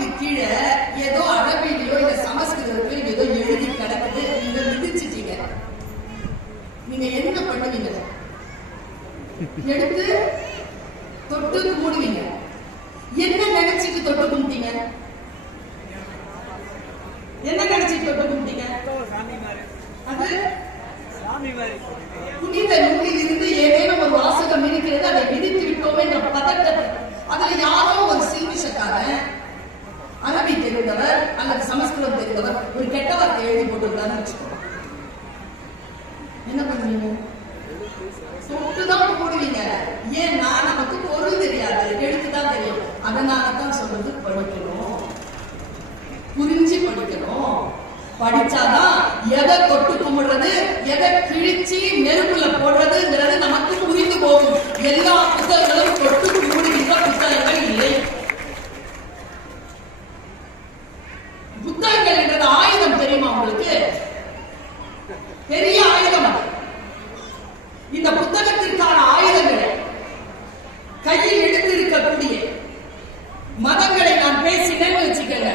காலுக்கு கீழே ஏதோ அரபியிலையோ இல்ல சமஸ்கிருதத்திலயோ ஏதோ எழுதி கிடக்குது, நீங்க மிதிச்சிட்டீங்க. நீங்க என்ன பண்ணுவீங்க? எடுத்து தொட்டு கும்பிடுவீங்க. என்ன நினைச்சிட்டு தொட்டு கும்பிட்டீங்க? என்ன நினைச்சிட்டு தொட்டு கும்பிட்டீங்க? அது புனித நூலில் இருந்து ஏதேனும் ஒரு வாசகம் இருக்கிறது, அதை விதித்து விட்டோமே என்ற பதட்டத்தை. அதுல யாரோ ஒரு சில்மிஷக்காரன், அரபி தெரிந்தவர் அல்லது சமஸ்கிருதம் தெரிந்தவர், ஒரு கெட்ட வார்த்தை எழுதி போட்டுருக்காருன்னு வச்சுக்கோங்க. என்ன பண்ணுவீங்க? தொட்டுதான் போடுவீங்க. ஏன்னா நமக்கு பொருள் தெரியாது, எழுத்துதான் தெரியும். அதனாலதான் சொல்றது படிக்கணும், புரிஞ்சு படிக்கணும். படிச்சாதான் எதை தொட்டு கும்பிடுறது, எதை கிழிச்சு நெருப்புல போடுறதுங்கிறது நமக்கு புரிந்து போகும். எல்லா புத்தகங்களும் தொட்டு கும்பிடுகின்ற புத்தகங்கள் இல்லை. புத்தகங்கள் என்றது ஆயுதம் தெரியுமா உங்களுக்கு? பெரிய ஆயுதம். இந்த புத்தகத்திற்கான ஆயுதங்களை கையில் எடுத்து இருக்கக்கூடிய மதங்களை நான் பேசினேன்னு வச்சுக்கங்க,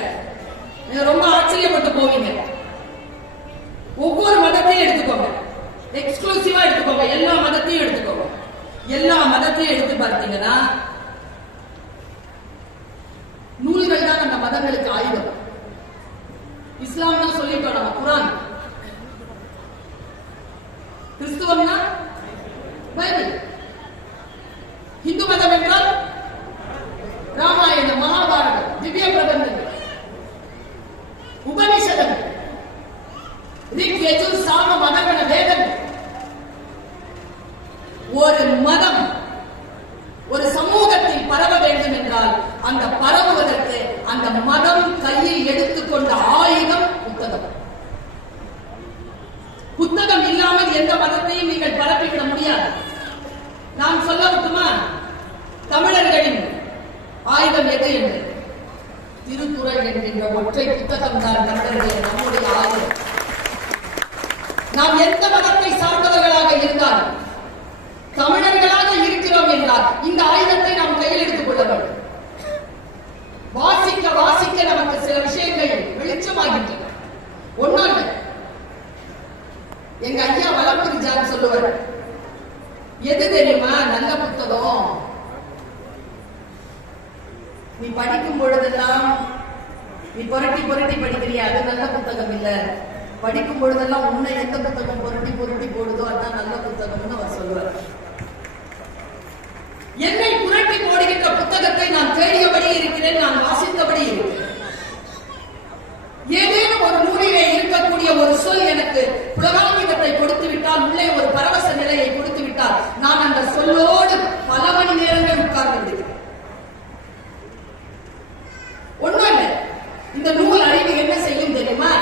ரொம்ப ஆச்சரியப்பட்டு போவீங்க. ஒவ்வொரு மதத்தையும் எடுத்துக்கோங்க, எக்ஸ்க்ளூசிவா எடுத்துக்கோங்க, எல்லா மதத்தையும் எடுத்துக்கோங்க. எல்லா மதத்தையும் எடுத்து பார்த்தீங்கன்னா நூல்கள் தான் அந்த மதங்களுக்கு ஆயுதம். இஸ்லாம்னா சொல்லிட்டோம் நம்ம குர்ஆன், கிறிஸ்துவம்னா பைபிள், இந்து மதம் என்றால் ராமாயணம், மகாபாரதம், திவ்ய பிரபந்தங்கள், உபனிஷதங்கள், ரிக், யஜுர், சாம, மதகண வேதங்கள். ஒரு மதம் ஒரு சமூகத்தில் பரவ வேண்டும் என்றால் அந்த பரவுவதற்கு அந்த மதம் கையில் எடுத்துக்கொண்ட ஆயுதம் புத்தகம். புத்தகம் இல்லாமல் எந்த மதத்தையும் நீங்கள் பரப்பிவிட முடியாது. நான் சொல்லட்டுமா, தமிழர்களின் ஆயுதம் எது என்று? திருக்குறள் என்கின்ற ஒற்றை புத்தகம் தான் தமிழர்களின் நம்முடைய ஆயுதம். நாம் எந்த மதத்தை சார்ந்தவர்களாக இருந்தாலும் தமிழர்களாக இருக்கிறோம் என்றால் இந்த ஆயுதத்தை நாம் கையில் எடுத்துக் கொள்ள வேண்டும். வாசிக்க வாசிக்க நமக்கு சில விஷயங்கள் வெளிச்சமாகின்றன. ஒன்றாக எங்க ஐயா வளம்புரி ஜான் சொல்லுவார், எது தெரியுமா நல்ல புத்தகம்? நீ படிக்கும் பொழுதெல்லாம் நீ புரட்டி புரட்டி படிக்கிறியா, அது நல்ல புத்தகம் இல்ல. படிக்கும் பொழுதெல்லாம் உன்னை எந்த புத்தகம் புரட்டி புரட்டி போடுதோ அதான் நல்ல புத்தகம்னு அவர் சொல்லுவார். என்னை புரட்டி போடுகின்ற புத்தகத்தை நான் தேடியபடி இருக்கிறேன், நான் வாசித்தபடி இருக்கிறேன். ஏதேனும் ஒரு நூலிலே இருக்கக்கூடிய ஒரு சொல் எனக்கு புலகாங்கிதத்தை கொடுத்து விட்டால், உள்ளே ஒரு பரவச நிலையை கொடுத்து விட்டால், நான் அந்த சொல்லோடு பல மணி நேரங்கள் உட்கார்ந்து விடுகிறேன். ஒண்ணும் இல்லை, இந்த நூல் அறிவு என்ன செய்யும் தெரியுமா?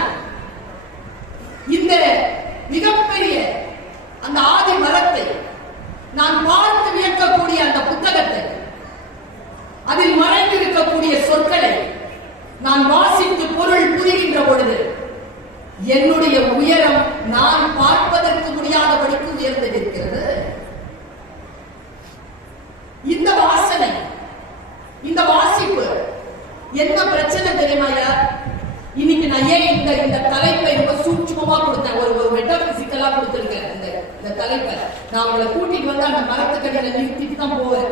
இந்த மிகப்பெரிய அந்த ஆதி மரத்தை நான் பார்த்து வியக்கக்கூடிய அந்த புத்தகத்தை, அதில் மறைந்திருக்கக்கூடிய சொற்களை நான் வாசித்து பொருள் புரிகின்ற பொழுது என்னுடைய உயரம் நான் பார்ப்பதற்கு முடியாதபடிக்கு உயர்ந்து நிற்கிறது. இந்த வாசனை, இந்த வாசிப்பு என்ன பிரச்சனை தெரியுமாயா? இன்னைக்கு நான் ஏன் இந்த தலைப்பை ரொம்ப சூட்சமா கொடுத்தேன், ஒரு மெட்டாபிசிக்கலா கொடுத்திருக்கேன். இந்த தலைப்பை நான் உங்களை கூட்டிட்டு வந்து அந்த மரத்துக்கடியில நிறுத்திட்டு தான் போவேன்.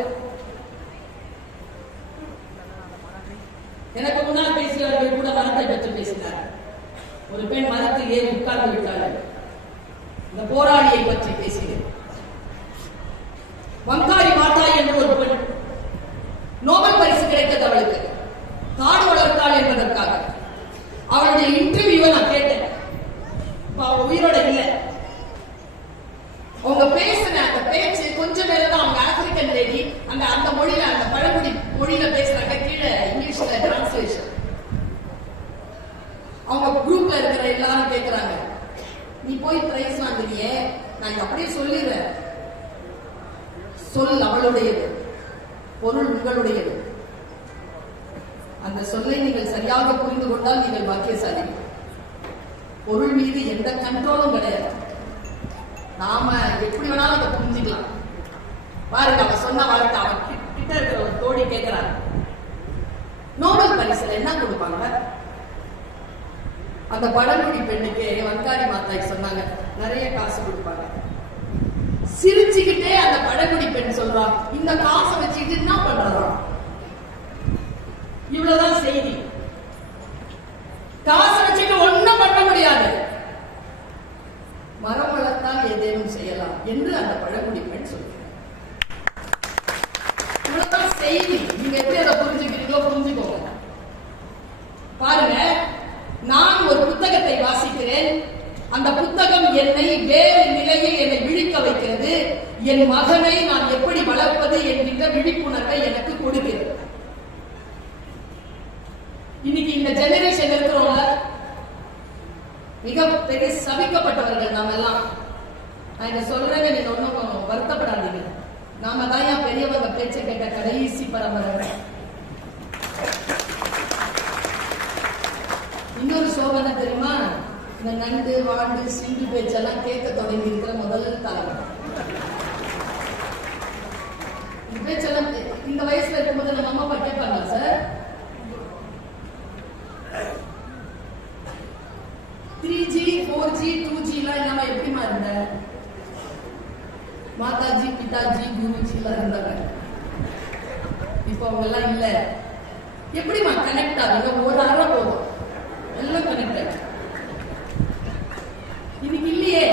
எனக்கு முன்னால் பேசியவர்கள் கூட மரத்தை பற்றி பேசினார். ஒரு பெண் மரத்தில் ஏறி உட்கார்ந்து விட்டார்கள். இந்த போராளியை பற்றி பேசினேன். வங்காரி மாதா என்று ஒரு பெண், நோபல் பரிசு கிடைத்தது அவளுக்கு, காடு வளர்த்தாள் என்பதற்காக. அவளுடைய இன்டர்வியூவை நான் கேட்டேன். அவ உயிரோட இல்லை. அவங்க பேசின அந்த பேச்சு கொஞ்சம் நேரம் தான். அவங்க ஆப்பிரிக்கன் லேடி, அந்த மொழியில, அந்த பழங்குடி மொழியில பேசுறாங்க. கீழே இங்கிலீஷ்ல டிரான்ஸ்லேஷன். அவங்க குரூப்ல இருக்கிற எல்லாரும் கேட்கிறாங்க, நீ போய் பிரைஸ் வாங்குறியே, நான் அப்படியே சொல்லிடுறேன். சொல் அவளுடையது, பொருள் உங்களுடையது. அந்த சொல்லை நீங்கள் சரியாக புரிந்து கொண்டால் நீங்கள் பாக்கியசாலி. பொருள் மீது எந்த கண்ட்ரோலும் கிடையாது. நாம எப்படி வேணாலும் அதை புரிஞ்சுக்கலாம். பாருங்க, அவன் சொன்ன வார்த்தை, அவன் கிட்ட இருக்கிற ஒரு தோழி கேட்கிறாங்க, நோபல் பரிசுல என்ன கொடுப்பாங்க? அந்த பழங்குடி பெண்ணுக்கு வங்காரி மாதாய் சொன்னாங்க நிறைய காசு கொடுப்பாங்க. சிரிச்சுக்கிட்டே அந்த பழங்குடி பெண் சொல்றா, இந்த காசை வச்சுக்கிட்டு என்ன பண்றதா? இவ்வளவுதான் செய்தி. காசை வச்சுட்டு ஒண்ணும் பண்ண முடியாது, மரம் வளர்த்தால் ஏதேனும் செய்யலாம் என்று அந்த பழங்குடி பெண் சொல்றாங்க. இவ்வளவுதான் செய்தி. நீங்க எப்படி அதை புரிஞ்சுக்கிறீங்களோ புரிஞ்சுக்கோங்க. பாருங்க, நான் ஒரு புத்தகத்தை வாசிக்கிறேன். அந்த புத்தகம் என்னை வேறு நிலையில் என்னை விழிக்க வைக்கிறது. என் மகனை நான் எப்படி வளர்ப்பது என்கின்ற விழிப்புணர்வை எனக்கு கொடுக்கிறது. இன்னைக்கு இந்த ஜெனரேஷன் இருக்கிறோம்ல, மிக பெரிய சபிக்கப்பட்டவர்கள் நாம எல்லாம். நான் இங்க சொல்றேங்க, நீங்க ஒன்னும் வருத்தப்படாதீங்க. நாம தான் என் பெரியவங்க பேச்ச கேட்ட கடைசி பரம்பரை. இன்னொரு சோதனை தெரியுமா? இந்த நண்டு வாண்டு சிண்டு பேச்செல்லாம் கேட்க தொடங்கி இருக்கிற முதல் தலைமுறை. இந்த பேச்செல்லாம் இந்த வயசுல இருக்கும்போது நம்ம அம்மா அப்பா கேட்பாங்களா சார்? 3G 4G 2G எல்லாம் இல்லாம எப்படிமா இருந்த? மாதாஜி பிதாஜி குருஜி எல்லாம் இருந்தாங்க. இப்ப அவங்க எல்லாம் இல்ல. எப்படிமா கனெக்ட் ஆகுங்க? ஒரு அரை போதும் எல்லாம் கனெக்ட் ஆகும். இன்னைக்கு இல்லையே.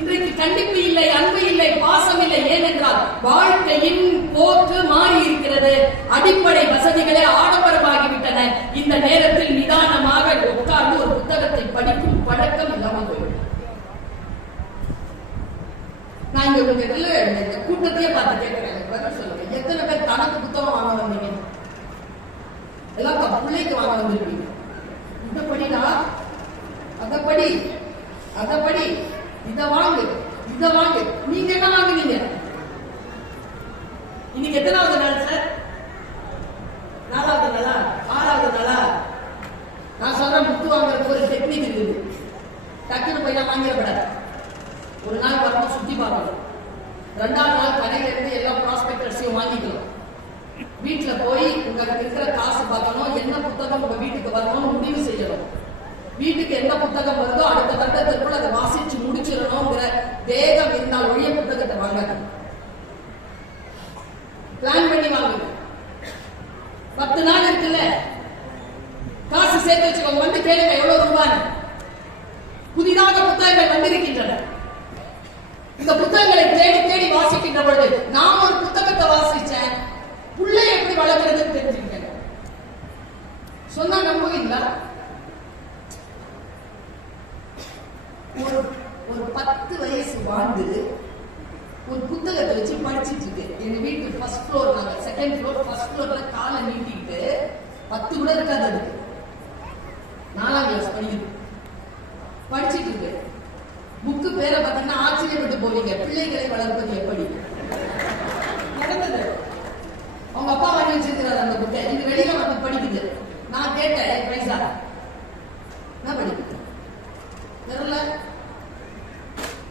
இன்றைக்கு கண்டிப்பு இல்லை, அன்பு இல்லை, பாசம் இல்லை. ஏனென்றால் வாழ்க்கையின் போக்கு மாறி இருக்கிறது. அடிப்படை வசதிகளே ஆடம்பரமாகிவிட்டன. இந்த நேரத்தில் நிதானமாக உட்கார்ந்து ஒரு புத்தகத்தை படிக்கும் பழக்கம் இல்லாமல் போய்விடும். நான் இங்க இந்த கூட்டத்தையே பார்த்து கேட்கிறேன், சொல்லுங்க, எத்தனை பேர் தனக்கு புத்தகம் வாங்க வந்தீங்க? எல்லாம் பிள்ளைக்கு வாங்க வந்திருப்பீங்க. இதை படிடா, அதை படி, அதை படி, இதை வாங்கு, இதை வாங்கு. நீங்க என்ன வாங்குனீங்க? இன்னைக்கு எத்தனாவது நாள் சார்? 4வது நாளா? 6வது நாளா? நான் சொல்றேன், புக்கு வாங்குறதுக்கு ஒரு டெக்னிக் இருக்குது. டக்குன்னு போய் நான் வாங்கிடப்படாது. ஒரு நாள் வரணும், சுத்தி பார்க்கணும். 2வது நாள் கடையில இருந்து எல்லா ப்ராஸ்பெக்டர்ஸையும் வாங்கிக்கணும். வீட்டுல போய் உங்களுக்கு இருக்கிற காசு பார்க்கணும், என்ன புத்தகம் உங்க வீட்டுக்கு வரணும்னு முடிவு செய்யணும். வீட்டுக்கு என்ன புத்தகம் வருதோ அடுத்த வருடத்திற்குள் அதை வாசிச்சு முடிச்சிடணுங்கிற வேகம் இருந்தால் ஒழிய புத்தகத்தை வாங்காது. பிளான் பண்ணி வாங்குங்க. 10 நாள் இருக்குல்ல, காசு சேர்த்து வச்சுக்கோங்க. வந்து கேளுங்க எவ்வளவு ரூபாய். புதிதாக புத்தகங்கள் வந்திருக்கின்றன. இந்த புத்தகங்களை தேடி தேடி வாசிக்கின்ற பொழுது நான் ஒரு புத்தகத்தை வாசிச்சேன், புள்ளை எப்படி வளர்க்கறதுன்னு தெரிஞ்சுக்கிட்டேன். சொன்னா நம்புவீங்களா? ஒரு 10 வயசு வாழ்ந்து ஒரு புத்தகத்தை வச்சு படிச்சிட்டு இருக்கு. எங்க வீட்டு ஃபர்ஸ்ட் ஃப்ளோர், நாங்க செகண்ட் ஃப்ளோர், ஃபர்ஸ்ட் ஃப்ளோர்ல காலை நீட்டிட்டு 10 கூட இருக்காது, அதுக்கு 4ஆம் கிளாஸ் படிச்சிட்டு இருக்கு. புக்கு பேரை பார்த்தீங்கன்னா ஆச்சரியப்பட்டு போவீங்க. பிள்ளைகளை வளர்ப்பது எப்படி நடந்தது. அவங்க அப்பா வாங்கி வச்சிருக்கிறார் அந்த புக்கை. இது வெளியில வந்து படிக்குது. நான் கேட்டேன், பைசா நான் படிக்குது தெரியல.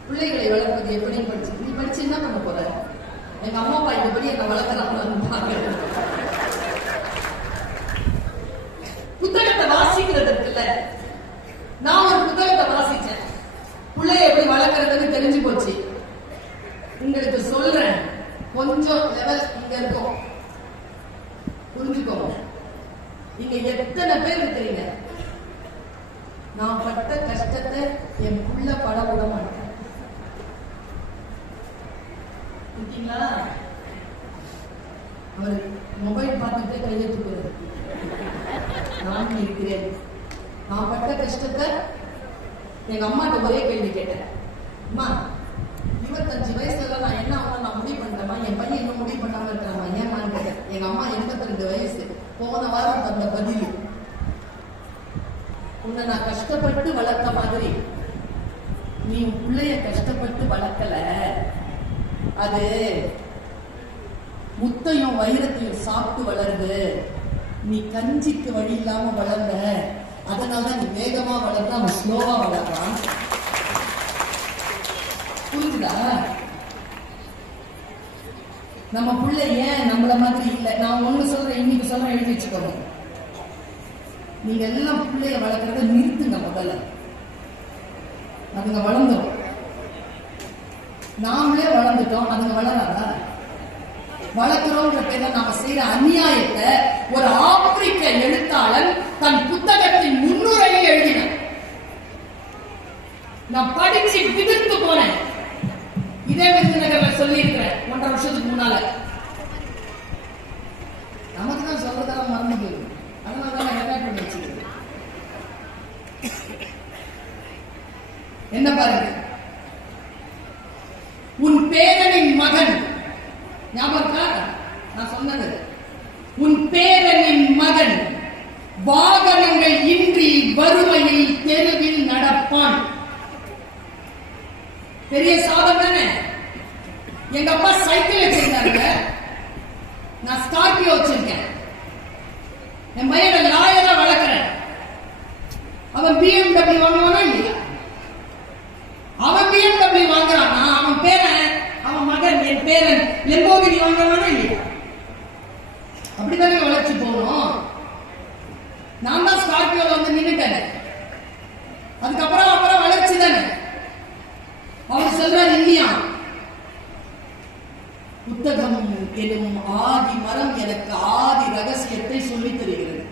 பிள்ளைகளை வளர்ப்பது எப்படி படிச்சு? நீ படிச்சு என்ன பண்ண போற? எங்க அம்மா அப்பா இப்படி என்ன வளர்க்கிறாங்க. புத்தகத்தை வாசிக்கிறதுக்கு இல்ல, நான் ஒரு புத்தகத்தை வாசிச்சேன், பிள்ளைய எப்படி வளர்க்கறதுன்னு தெரிஞ்சு போச்சு. உங்களுக்கு சொல்றேன், கொஞ்சம் லெவல் இங்க இருக்கும், புரிஞ்சுக்கோங்க. இங்க எத்தனை பேர் இருக்கிறீங்க? நான் பட்ட கஷ்டத்தை என் புள்ள பட விட மாட்டேன். இருக்கீங்களா? அவர் மொபைல் பார்த்துட்டு கையை தூக்குறது. நான் இருக்கிறேன். நான் பட்ட கஷ்டத்தை எங்க அம்மாட்ட ஒரே கேள்வி கேட்டேன். அம்மா, 25 வயசுல நான் என்ன ஆகும் நான் முடிவு பண்றேமா? என் பையன் இன்னும் முடிவு பண்ணாம இருக்கிறாமா? ஏமான்னு கேட்டேன். எங்க அம்மா 82 வயசு. போன வாரம் தந்த பதில், உன்னை நான் கஷ்டப்பட்டு வளர்த்த மாதிரி நீ பிள்ளைய கஷ்டப்பட்டு வளர்க்கல. அது முத்தையும் வைரத்தையும் சாப்பிட்டு வளருது. நீ கஞ்சிக்கு வழி இல்லாம வளர்ந்த, அதனாலதான் நீ வேகமா வளர்ந்த, அவன் ஸ்லோவா வளர்றான். புரிஞ்சுதா? நம்ம புள்ள ஏன் நம்மள மாதிரி இல்லை? நான் ஒண்ணு சொல்றேன், இன்னைக்கு சொல்றேன், எழுதி வச்சுக்கோங்க. நீங்க எல்லாம் பிள்ளைய வளர்க்கறத நிறுத்துங்க. முதல்ல அதுங்க வளர்ந்தோம், நாமளே வளர்ந்துட்டோம், அதுங்க வளராதா? வளர்க்கிறோங்கிற பேர்ல நாம செய்யற அநியாயத்தை ஒரு ஆப்பிரிக்க எழுத்தாளன் தன் புத்தகத்தின் முன்னுரையை எழுதினார். நான் படிச்சு பிதிர்த்து போனேன். இதே விருதுநகர்ல சொல்லி இருக்கிறேன் 1.5 வருஷத்துக்கு முன்னால. நமக்கு தான் சொல்றதெல்லாம் மறந்து போயிடும். அதனாலதான் ரெக்கார்ட் பண்ணி வச்சிருக்கேன். என்ன பாருங்க, உன் பேரனின் மகன், ஞாபகம் நான் சொன்னது, உன் பேரனின் மகன் வாகனங்கள் இன்றி வறுமையில் தெருவில் நடப்பான். பெரிய சாதம் தானே. எங்க அப்பா சைக்கிள் வச்சிருந்தாங்க, நான் ஸ்கார்பியோ வச்சிருக்கேன். என் பையனை லாயரா வளர்க்கிறேன். அவன் BMW வாங்குவானா இல்லையா? அவன் BMW வாங்குறானா? அவன் பேரன், அவன் மகன், என் பேரன் லெம்போகினி வாங்குவானா இல்லையா? அப்படித்தானே வளர்ச்சி போகணும். நான் தான் ஸ்கார்பியோல வந்து நின்னுட்டேன். அதுக்கப்புறம் வளர்ச்சி தானே. அவர் சொல்றார், இந்தியா புத்தகம் எனும் ஆதி மரம் எனக்கு ஆதி ரகசியத்தை சொல்லித் தருகிறது.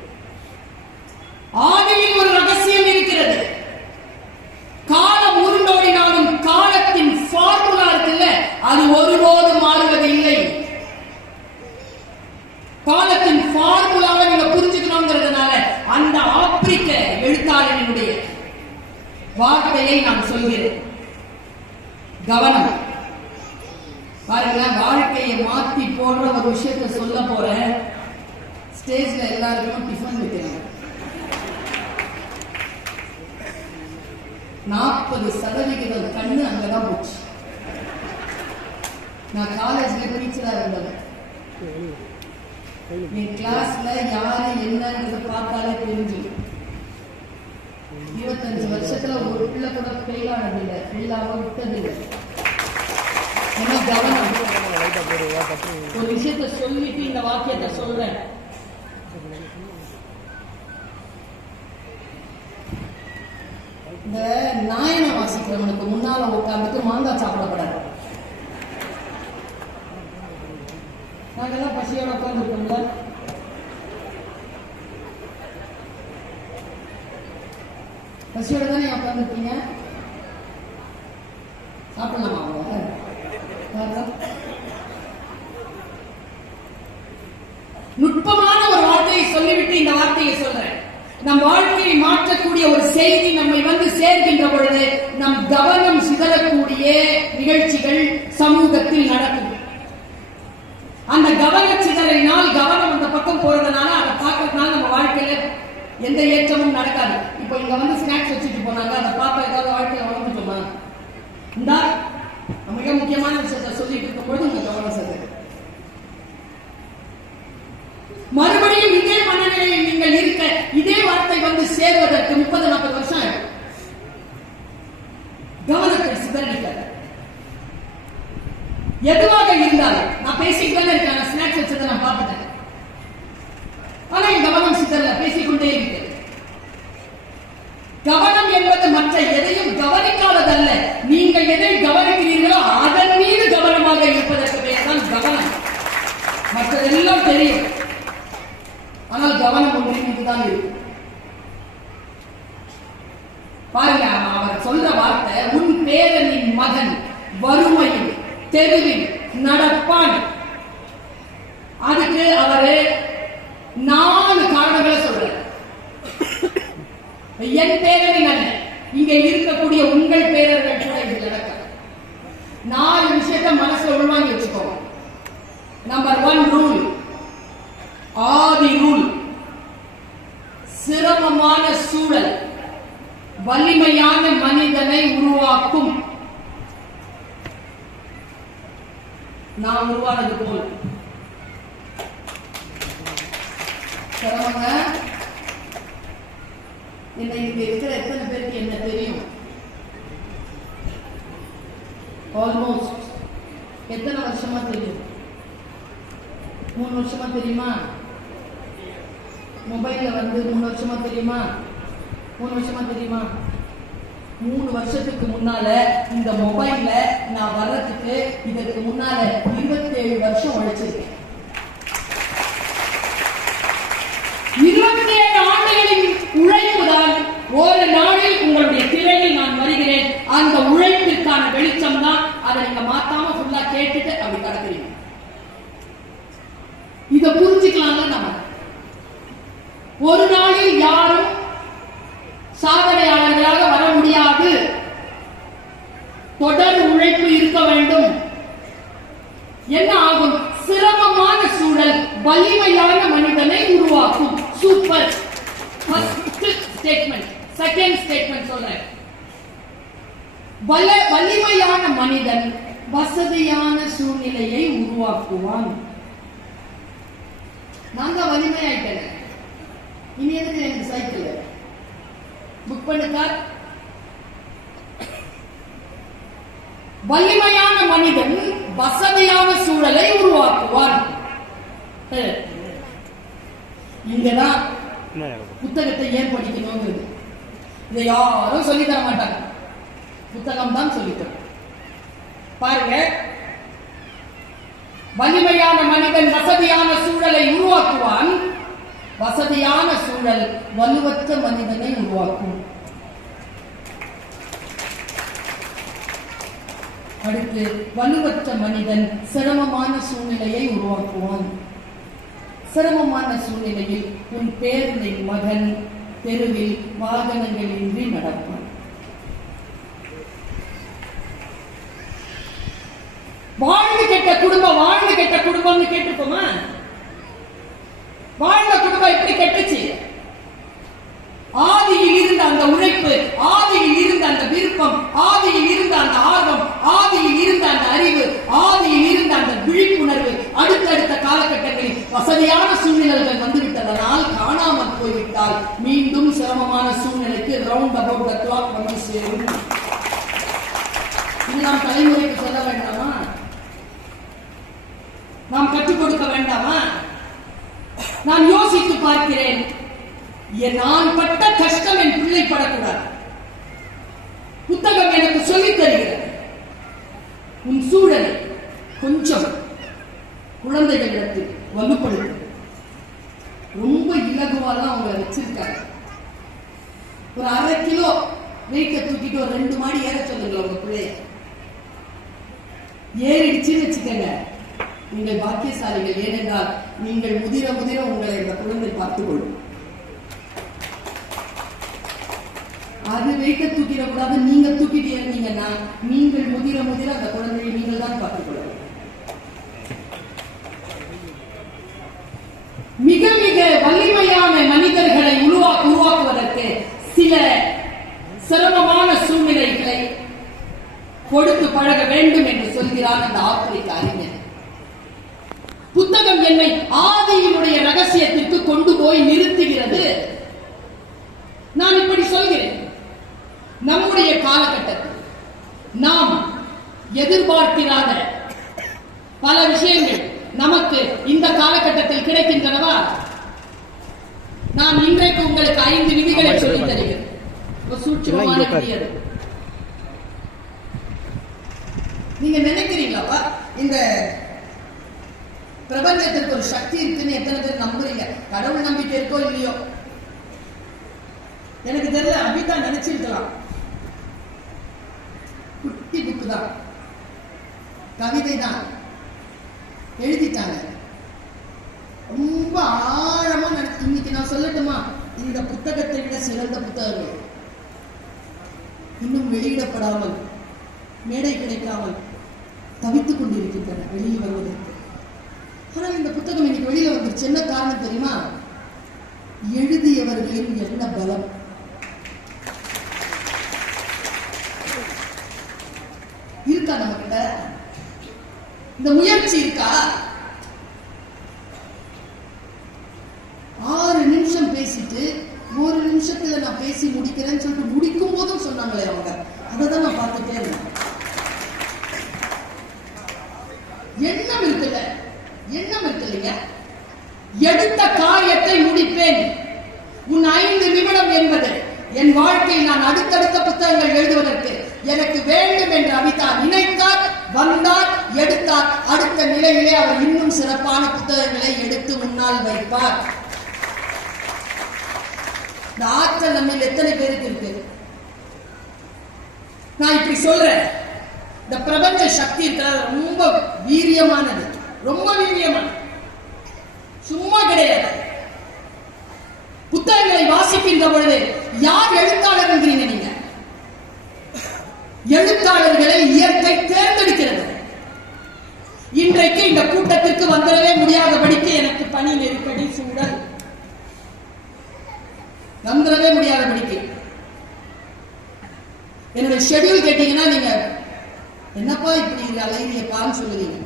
ஆதியில் ஒரு ரகசியம் இருக்கிறது. காலம் உருண்டோடினாலும் காலத்தின் ஃபார்முலா இருக்குல்ல, அது ஒருபோதும் மாறுவதில்லை. காலத்தின் ஃபார்முலாவை நீங்க புரிஞ்சுக்கணுங்கிறதுனால அந்த ஆப்பிரிக்க எழுத்தாளனுடைய வார்த்தையை நான் சொல்கிறேன். கவனம் பாருங்க, வாழ்க்கையை மாத்தி போடுற ஒரு விஷயத்தை சொல்ல போறேன். ஸ்டேஜ்ல எல்லாருக்கும் டிஃபன் வைக்கிறாங்க. 40% கண்ணு அங்கதான் போச்சு. நான் காலேஜ்ல டீச்சரா இருந்தேன். என் கிளாஸ்ல யாரு என்னன்றத பார்த்தாலே தெரிஞ்சு. 25 வருஷத்துல ஒரு பிள்ளை கூட ஃபெயில் ஆனதில்லை, ஃபெயிலாக விட்டதில்லை. கவனம். ஒரு விஷயத்தை சொல்லிட்டு இந்த வாக்கியத்தை சொல்றேன். இந்த நாயன வாசிக்கிறவனுக்கு முன்னால உட்கார்ந்துட்டு மாங்காய் சாப்பிடப்படாது. நாங்கெல்லாம் பசியோட உட்கார்ந்துருக்கோம்ல. பசியோட தானே உட்கார்ந்துருக்கீங்க. சாப்பிடலாமா? அவங்க நுட்பமான ஒரு வார்த்தையை சொல்லிவிட்டு இந்த வார்த்தையை சொல்றேன். நம் வாழ்க்கையை மாற்றக்கூடிய ஒரு செய்தி நம்மை வந்து சேர்க்கின்ற பொழுது நம் கவனம் சிதறக்கூடிய நிகழ்ச்சிகள் சமூகத்தில் நடக்கும். அந்த கவன சிதறினால், கவனம் அந்த பக்கம் போறதுனால, அதை பார்க்கறதுனால நம்ம வாழ்க்கையில எந்த ஏற்றமும் நடக்காது. இப்போ இங்க வந்து ஸ்நாக்ஸ் வச்சுட்டு போனாங்க, அதை பார்க்க ஏதாவது வாழ்க்கையில வளர்ந்துட்டோமா? இந்த மிக முக்கியமான விஷயத்தை சொல்லிட்டு இருக்கும்போது உங்க கவனம் சிதறு. மறுபடியும் இதே மனநிலையில் நீங்கள் இருக்க, இதே வார்த்தை வந்து சேர்வதற்கு 30-40 வருஷம் ஆகும். கவனத்தை சிதறடிக்க எதுவாக இருந்தாலும், நான் பேசிக்கிட்டே இருக்கேன், ஸ்நாக்ஸ் வச்சதை நான் பார்த்துட்டேன், ஆனா என் கவனம் சிதறல, பேசிக்கொண்டே இருக்கு. கவனம் என்பது மற்ற எதையும் கவனிக்காததல்ல. நீங்கள் எதை கவனிக்கிறீர்களோ அதன் மீது கவனமாக இருப்பதற்கு பெயர் தான் கவனம். மற்றதெல்லாம் தெரியும், ஆனால் கவனம் ஒன்றின் மீதுதான் இருக்கு. பாருங்க, அவர் சொல்ற வார்த்தை, உன் பேரனின் மகன் வறுமையில் தெருவில் நடப்பான். அதுக்கு அவரு 4 காரணங்களை சொல்றார். என் பேரனின் அல்ல, இங்க இருக்கக்கூடிய உங்கள் பேரர்கள் கூட இது நடக்க 4 விஷயத்தை மனசுல உள்வாங்கி வச்சுக்கோங்க. நம்பர் 1 ரூல், ஆதி ரூல். சிரமமான சூழல் வலிமையான மனிதனை உருவாக்கும். நான் உருவானது போல் சிரமங்க. என்னை இங்க இருக்கிற எத்தனை பேருக்கு என்ன தெரியும்? ஆல்மோஸ்ட் எத்தனை வருஷமா தெரியும்? 3 வருஷமா தெரியுமா? மொபைல்ல வந்து 3 வருஷமா தெரியுமா? 3 வருஷமா தெரியுமா? 3 வருஷத்துக்கு முன்னால இந்த மொபைல்ல நான் வர்றதுக்கு இதற்கு முன்னால 27 வருஷம் உழைச்சிருக்கேன். 27 ஆண்டுகளின் உழைப்புதான் ஒரு நாளில் உங்களுடைய திரையில் நான் வருகிறேன். அந்த உழைப்பிற்கான வெளிச்சம் தான். அதை நீங்க மாத்தாம ஃபுல்லா கேட்டுட்டு அப்படி கடக்குறீங்க. இத புரிஞ்சுக்கலாங்க. நம்ம ஒரு நாளில் யாரும் சாதனையாளர்களாக வர முடியாது. தொடர் உழைப்பு இருக்க வேண்டும். என்ன ஆகும்? சிரமமான சூழல் வலிமையான மனிதனை உருவாக்கும். Super. First statement. Second statement சொல்றேன். வலிமையான மனிதன் வசதியான சூழ்நிலையை உருவாக்குவான். நான் தான் வலிமையாயிட்டேன். இனி எதுக்கு எனக்கு சைக்கிள்? புக் பண்ணுங்க. வலிமையான மனிதன் வசதியான சூழலை உருவாக்குவான். இங்கதான் புத்தகத்தை ஏன் படிக்கணும்? இதை யாரும் சொல்லி தர மாட்டாங்க. புத்தகம் தான் சொல்லித்தரும். பாருங்க, வலிமையான மனிதன் வசதியான சூழலை உருவாக்குவான். வசதியான சூழல் வலுவற்ற மனிதனை உருவாக்கும். அடுத்து, வலுவற்ற மனிதன் சிரமமான சூழ்நிலையை உருவாக்குவான். சிரமமான சூழ்நிலையில் உன் பேருந்தின் மகன் தெருவில் வாகனங்களின்றி நடப்பான். வாழ்ந்து கெட்ட குடும்பம், வாழ்ந்து கெட்ட குடும்பம்னு கேட்டுப்போமா? வாழ்ந்த குடும்பம் எப்படி கெட்டுச்சு? ஆதியில் இருந்த அந்த உழைப்பு, ஆதியில் இருந்த அந்த விருப்பம், ஆதியில் இருந்த அந்த ஆர்வம், ஆதியில் இருந்த அந்த அறிவு, ஆதியில் இருந்த அந்த விழிப்புணர்வு அடுத்தடுத்த காலகட்டங்களில் வசதியான சூழ்நிலைகள் வந்துவிட்டதனால் காணாமல் போய்விட்டால் மீண்டும் சிரமமான சூழ்நிலைக்கு ரவுண்ட் அபவுட் த கிளாக் வந்து சேரும். இது நாம் தலைமுறைக்கு சொல்ல வேண்டாமா? நாம் கற்றுக் கொடுக்க வேண்டாமா? நான் யோசித்து பார்க்கிறேன். நான் பட்ட கஷ்டம் என் பிள்ளை படக்கூடாது. புத்தகம் எனக்கு சொல்லித் தருகிறது. உன் சூழலை கொஞ்சம் குழந்தைகளிடத்தில் வலுப்படுத்து. ரொம்ப இலகுவாலாம் அவங்க வச்சிருக்காங்க. ஒரு 1/2 கிலோ வெயிட்ட தூக்கிட்டு ஒரு 2 மாடி ஏற சொல்லுங்க உங்க பிள்ளைய. ஏறிடுச்சுன்னு வச்சுக்கங்க, நீங்கள் பாக்கியசாலிகள். ஏனென்றால் நீங்கள் முதிர முதிர உங்களை இந்த குழந்தை பார்த்துக் கொள்ளும். அது வெயிட்ட தூக்கிடக்கூடாது. நீங்க தூக்கிட்டு இருந்தீங்கன்னா நீங்கள் முதிர முதிர அந்த குழந்தையை நீங்கள் தான் பார்த்துக் கொள்ளும். மிக மிக வலிமையான மனிதர்களை உருவாக்குவதற்கு சில சிரமமான சூழ்நிலைகளை கொடுத்து பழக வேண்டும் என்று சொல்கிறார் அந்த ஆப்பிரிக்க அறிஞர். புத்தகம் என்னை ஆதியினுடைய ரகசியத்திற்கு கொண்டு போய் நிறுத்துகிறது. நான் இப்படி சொல்கிறேன். நம்முடைய காலகட்டத்தில் நாம் எதிர்பார்க்கிறாத பல விஷயங்கள் நமக்கு இந்த காலகட்டத்தில் கிடைக்கின்றனவா? நான் இன்றைக்கு உங்களுக்கு 5 விதிகளை சொல்லித் தருகிறேன். சூட்சமான விதி. நீங்க நினைக்கிறீங்களா இந்த பிரபஞ்சத்திற்கு ஒரு சக்தி இருக்குன்னு எத்தனை பேர் நம்புறீங்க? கடவுள் நம்பிக்கை இருக்கோ இல்லையோ எனக்கு தெரியல. அப்படித்தான் நினைச்சிருக்கலாம். குட்டி புக்கு தான், கவிதை தான் எழுதிட்டாங்க. ரொம்ப ஆழமா இன்னைக்கு நான் சொல்லட்டுமா, இந்த புத்தகத்தை விட சிறந்த புத்தகங்கள் இன்னும் வெளியிடப்படாமல், மேடை கிடைக்காமல் தவித்துக் கொண்டிருக்கின்றன வெளியில் வருவதற்கு. ஆனால் இந்த புத்தகம் இன்னைக்கு வெளியில வந்துருச்சு. என்ன காரணம் தெரியுமா? எழுதியவர்களின் என்ன பலம். இருக்கா நம்ம கிட்ட இந்த முயற்சி? இருக்கா? 6 நிமிஷம் பேசிட்டு 1 நிமிஷத்துல நான் பேசி முடிக்கிறேன்னு சொல்லிட்டு முடிக்கும் போதும் சொன்னாங்களே அவங்க. அதான் நான் பார்த்துட்டே இருந்தேன். எண்ணம் இருக்குல்ல, எண்ணம் இருக்கு இல்லைங்க. எடுத்த காரியத்தை முடிப்பேன். உன் 5 நிமிடம் என்பது என் வாழ்க்கையில் நான் அடுத்தடுத்த புத்தகங்கள் எழுதுவதற்கு எனக்கு வேண்டும் என்று அபிதா நினைத்தார், வந்தார், எடுத்தார். அடுத்த நிலையிலே அவர் இன்னும் சிறப்பான புத்தகங்களை எடுத்து முன்னால் வைப்பார். இந்த ஆற்றல் நம்ம எத்தனை பேருக்கு இருக்கு? நான் இப்படி சொல்றேன், இந்த பிரபஞ்ச சக்தி இருக்கிறது ரொம்ப வீரியமானது, ரொம்ப வீரியமானது, சும்மா கிடையாது. புத்தகங்களை வாசிக்கின்ற பொழுது யார் எழுத்தாளர் என்கிறீங்க நீங்க? எழுத்தாளர்களை இயற்கை தேர்ந்தெடுக்கிறது. இன்றைக்கு இந்த கூட்டத்திற்கு வந்துடவே முடியாதபடிக்கு எனக்கு பணி நெருக்கடி சூழல், வந்துடவே முடியாதபடிக்கு என்னுடைய ஷெட்யூல் கேட்டீங்கன்னா நீங்க என்னப்பா இப்படி அலையிறியப்பான்னு சொல்லுவீங்க.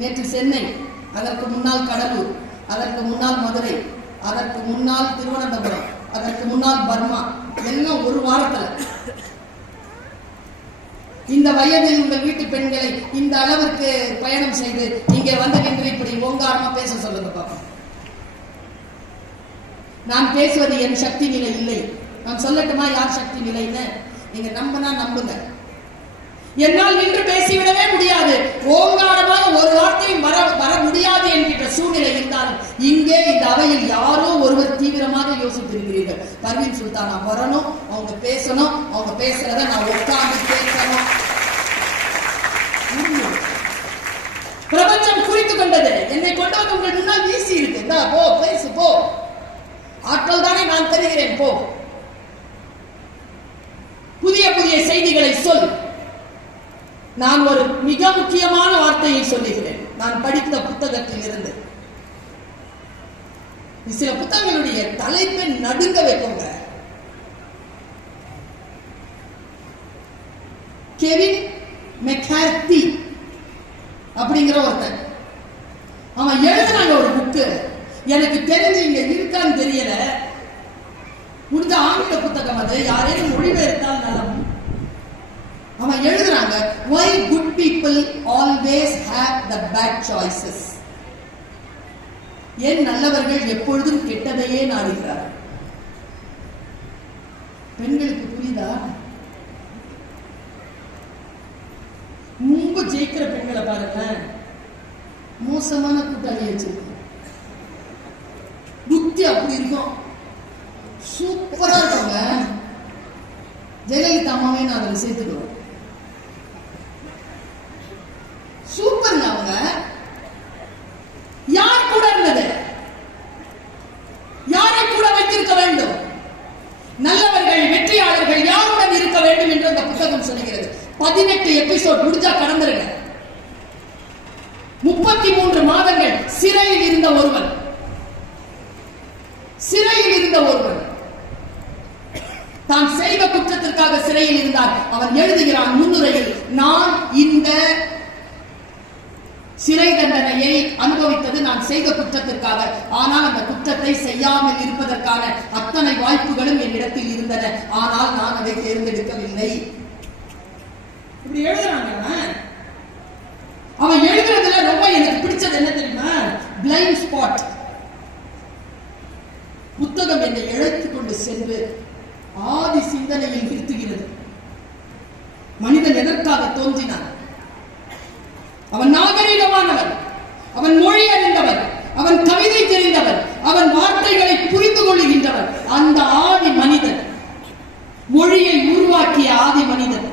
நேற்று சென்னை, அதற்கு முன்னால் கடலூர், அதற்கு முன்னால் மதுரை, அதற்கு முன்னால் திருவனந்தபுரம், அதற்கு முன்னால் பர்மா, எல்லாம் ஒரு வாரத்துல. இந்த வயதில் உங்கள் வீட்டு பெண்களை இந்த அளவிற்கு பயணம் செய்து இங்கே வந்து நின்று இப்படி ஓங்காரமா பேச சொல்லுங்க பாப்போம். நான் பேசுவது என் சக்தி நிலை இல்லை. நான் சொல்லட்டுமா யார் சக்தி நிலைன்னு? நீங்க நம்பினா நம்புங்க. என்னால் நின்று பேசிவிடவே முடியாது, ஓங்காரமாக ஒரு வார்த்தையும் வர முடியாது என்கின்ற சூழ்நிலை இருந்தாலும் இங்கே இந்த அவையில் யாரோ ஒருவர் தீவிரமாக யோசித்திருக்கிறீர்கள். பர்வீன் சுல்தானா வரணும், அவங்க பேசணும், அவங்க பேசுறத நான் உட்கார்ந்து பேசணும். பிரபஞ்சம் குறித்து கொண்டது, என்னை கொண்டு வந்து உங்கள் முன்னால் வீசி இருக்கு. போ பேசு, போ, ஆற்றல் தானே நான் தருகிறேன், போ, புதிய புதிய செய்திகளை சொல். நான் ஒரு மிக முக்கியமான வார்த்தையை சொல்லுகிறேன். நான் படித்த புத்தகத்தில் இருந்து சில புத்தகங்களுடைய தலைப்பை நடுங்க வைக்குங்க. கெவின் மெக்கார்த்தி அப்படிங்கிற ஒருத்தன், அவன் எழுதுனாங்க ஒரு புக்கு. எனக்கு தெரிஞ்சு இங்க இருக்கான்னு தெரியல, முடிஞ்ச ஆங்கில புத்தகம், அது யாரேனும் மொழிபெயர்த்தால் நலம். அவன் எழுதுறாங்க, why good people always have the bad choices. ஏன் நல்லவர்கள் எப்பொழுதும் கெட்டதையே நாடுகிறார்கள். பெண்களுக்கு புரியுதா? ரொம்ப ஜெயிக்கிற பெண்களை பாருங்க, மோசமான கூட்டாளி வச்சிருக்கோம். புத்தி அப்படி இருக்கும், சூப்பரா இருக்காங்க. ஜெயலலிதா அம்மாவே நான் அதில் சேர்த்துக்கிறோம். சூப்பர்ங்க. அவங்க யார் கூட இருந்தது? யாரை கூட வைத்திருக்க வேண்டும்? நல்லவர்கள், வெற்றியாளர்கள் யாருடன் இருக்க வேண்டும் என்று அந்த புத்தகம் சொல்லுகிறது. 18 எபிசோட் முடிஞ்சா கடந்துருங்க. 33 மாதங்கள் சிறையில் இருந்த ஒருவன், சிறையில் இருந்த ஒருவன் தான் செய்த குற்றத்திற்காக சிறையில் இருந்தார். அவன் எழுதுகிறான் முன்னுரையில், நான் இந்த சிறை தண்டனையை அனுபவித்தது நான் செய்த குற்றத்திற்காக, ஆனால் அந்த குற்றத்தை செய்யாமல் இருப்பதற்கான அத்தனை வாய்ப்புகளும் என்னிடத்தில் இருந்தன, ஆனால் நான் அதை தேர்ந்தெடுக்கவில்லை. இப்படி எழுதுறாங்க. அவன் எழுதுறதுல ரொம்ப எனக்கு பிடிச்சது என்ன தெரியுமா? Blind spot. புத்தகம் என்னை இழைத்துக் கொண்டு சென்று ஆதி சிந்தனையில் நிறுத்துகிறது. மனிதன் எதற்காக தோன்றினான்? அவன் நாகரீகமானவன், அவன் மொழி அறிந்தவன், அவன் கவிதை தெரிந்தவன், அவன் வார்த்தைகளை புரிந்து கொள்ளுகின்றவன். அந்த ஆதி மனிதன், மொழியை உருவாக்கிய ஆதி மனிதன்,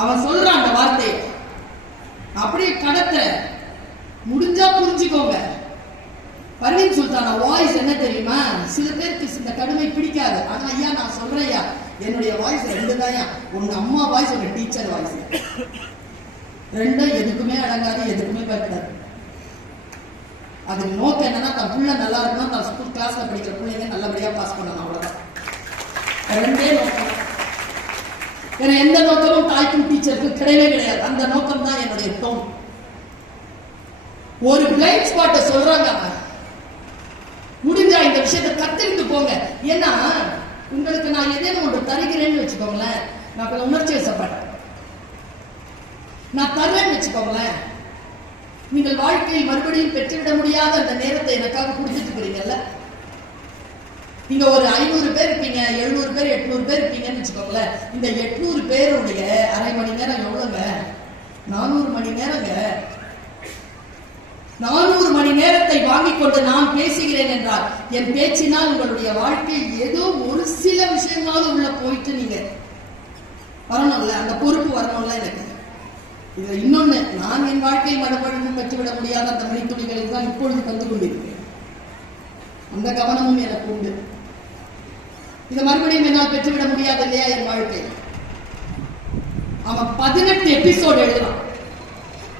அவன் சொல்றான் அந்த வார்த்தையை. அப்படியே கடத்த முடிஞ்சா புரிஞ்சுக்கோங்க. பர்வீன் சுல்தானா வாய்ஸ் என்ன தெரியுமா? சில பேருக்கு இந்த கடுமை பிடிக்காது. ஆனா ஐயா நான் சொல்றேயா, என்னுடைய வாய்ஸ் 2 தான்யா. உங்க அம்மா வாய்ஸ், உங்க டீச்சர் வாய்ஸ், 2 எதுக்குமே அடங்காது, எதுக்குமே பயப்படாது. அது நோக்கம் என்னன்னா, தன் பிள்ளை நல்லா இருக்கணும், தன் ஸ்கூல் கிளாஸ்ல படிக்கிற பிள்ளைங்க நல்லபடியா பாஸ் பண்ணணும், அவ்வளவுதான். 2 நோக்கம். வேற எந்த நோக்கமும் தாய்க்கும் டீச்சருக்கும் கிடையவே கிடையாது. அந்த நோக்கம் தான் என்னுடைய டோன். ஒரு பிளைண்ட் ஸ்பாட்டை சொல்றாங்க. முடிஞ்சா இந்த விஷயத்தை கத்துக்கிட்டு போங்க. ஏன்னா உங்களுக்கு நான் ஏதேனும் ஒன்று தருகிறேன்னு வச்சுக்கோங்களேன், நான் கொஞ்சம் உணர்ச்சி வசப்பட்டேன். நான் தருவேன்னு வச்சுக்கோங்களேன், நீங்கள் வாழ்க்கையில் மறுபடியும் பெற்றுவிட முடியாத அந்த நேரத்தை எனக்காக கொடுத்துட்டு இருக்கிறீங்கல்ல. நீங்க ஒரு 500 பேர் இருப்பீங்க, 700 பேர் 800 பேர் இருப்பீங்கன்னு வச்சுக்கோங்களேன். இந்த 800 பேருடைய அரை மணி நேரம் எவ்வளவுங்க? 400 மணி நேரங்க. 400 மணி நேரத்தை வாங்கிக் கொண்டு நான் பேசுகிறேன் என்றால் என் பேச்சினால் உங்களுடைய வாழ்க்கையில் ஏதோ ஒரு சில விஷயமாவது உள்ள போயிட்டு நீங்க வரணும்ல, அந்த பொறுப்பு வரணும்ல எனக்கு. இது இன்னொன்னு, நான் என் வாழ்க்கையில் மறுபடியும் பெற்றுவிட முடியாத அந்த மணித்துளிகளில் தான் இப்பொழுது தந்து கொண்டிருக்கிறேன். அந்த கவனமும் எனக்கு உண்டு. இதை மறுபடியும் என்னால் பெற்றுவிட முடியாது இல்லையா என் வாழ்க்கை. அவன் 18 எபிசோடு எழுதலாம்.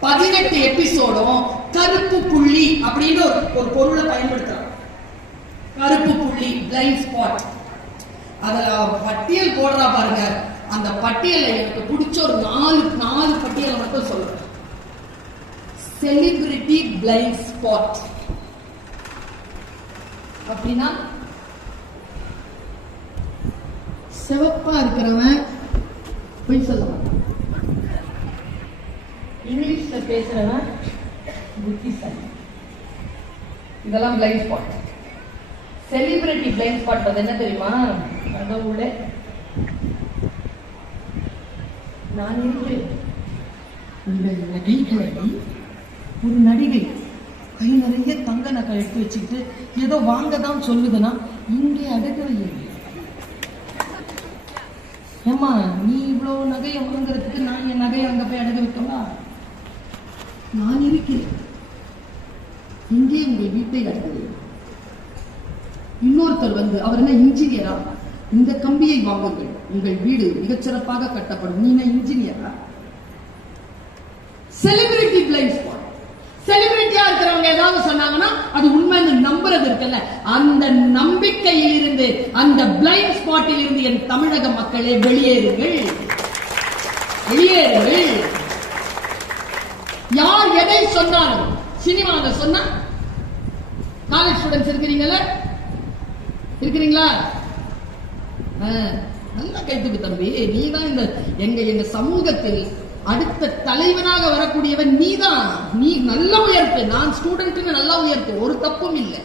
18 எபிசோடும் கருப்பு புள்ளி அப்படின்னு ஒரு பொருளை பயன்படுத்துறான். கருப்பு புள்ளி, பிளைண்ட் ஸ்பாட். அதுல பட்டியல் போடுறா பாருங்க. அந்த பட்டியலை எனக்கு பிடிச்ச ஒரு நாலு பட்டியலை மட்டும் சொல்றேன். செலிபிரிட்டி பிளைண்ட் ஸ்பாட் அப்படின்னா, சிவப்பா இருக்கிறவன் பொய் சொல்ல மாட்டான். இங்கிலீஷ்ல பேசுறவன் புத்திசாலி. இதெல்லாம் blind spot. Celebrity blind spot அது என்ன தெரியுமா? கடவுளே, நான் இருக்கிறேன். இந்த நகைகளை ஒரு நடிகை கை நிறைய தங்க நகை எடுத்து வச்சுக்கிட்டு ஏதோ வாங்க தான் சொல்லுதுன்னா இங்கே அடுக்கவே. ஏமா, நீ இவ்வளவு நகையை வாங்குறதுக்கு நான் என் நகையை அங்க போய் அடகு வைக்கவா? நான் இருக்கிறேன். இங்கே உங்கள் வீட்டை அடங்குகிறேன். இன்னொருத்தர் வந்து, அவர் என்ன இன்ஜினியரா? இந்த கம்பியை வாங்குங்கள், உங்கள் வீடு மிகச்சிறப்பாக கட்டப்படும். நீ என்ன இன்ஜினியரா? Celebrity blind spot. செலிபிரிட்டியா இருக்கிறவங்க ஏதாவது சொன்னாங்கன்னா அது உண்மைன்னு நம்புறது இருக்குல்ல, அந்த நம்பிக்கையில் இருந்து, அந்த பிளைண்ட் ஸ்பாட்டில் இருந்து என் தமிழக மக்களே வெளியேறுங்கள், வெளியேறுங்கள். யார் எதை சொன்னாலும், சினிமாவை சொன்னா, காலேஜ் ஸ்டூடெண்ட்ஸ் இருக்கிறீங்களா? நல்லா கைத்துக்கு தம்பி. நீதான் இந்த எங்க சமூகத்தில் அடுத்த தலைவனாக வரக்கூடியவன் நீதான். நீ நல்ல உயர்த்து. நான் ஸ்டூடெண்ட் நல்லா உயர்த்து, ஒரு தப்பும் இல்லை.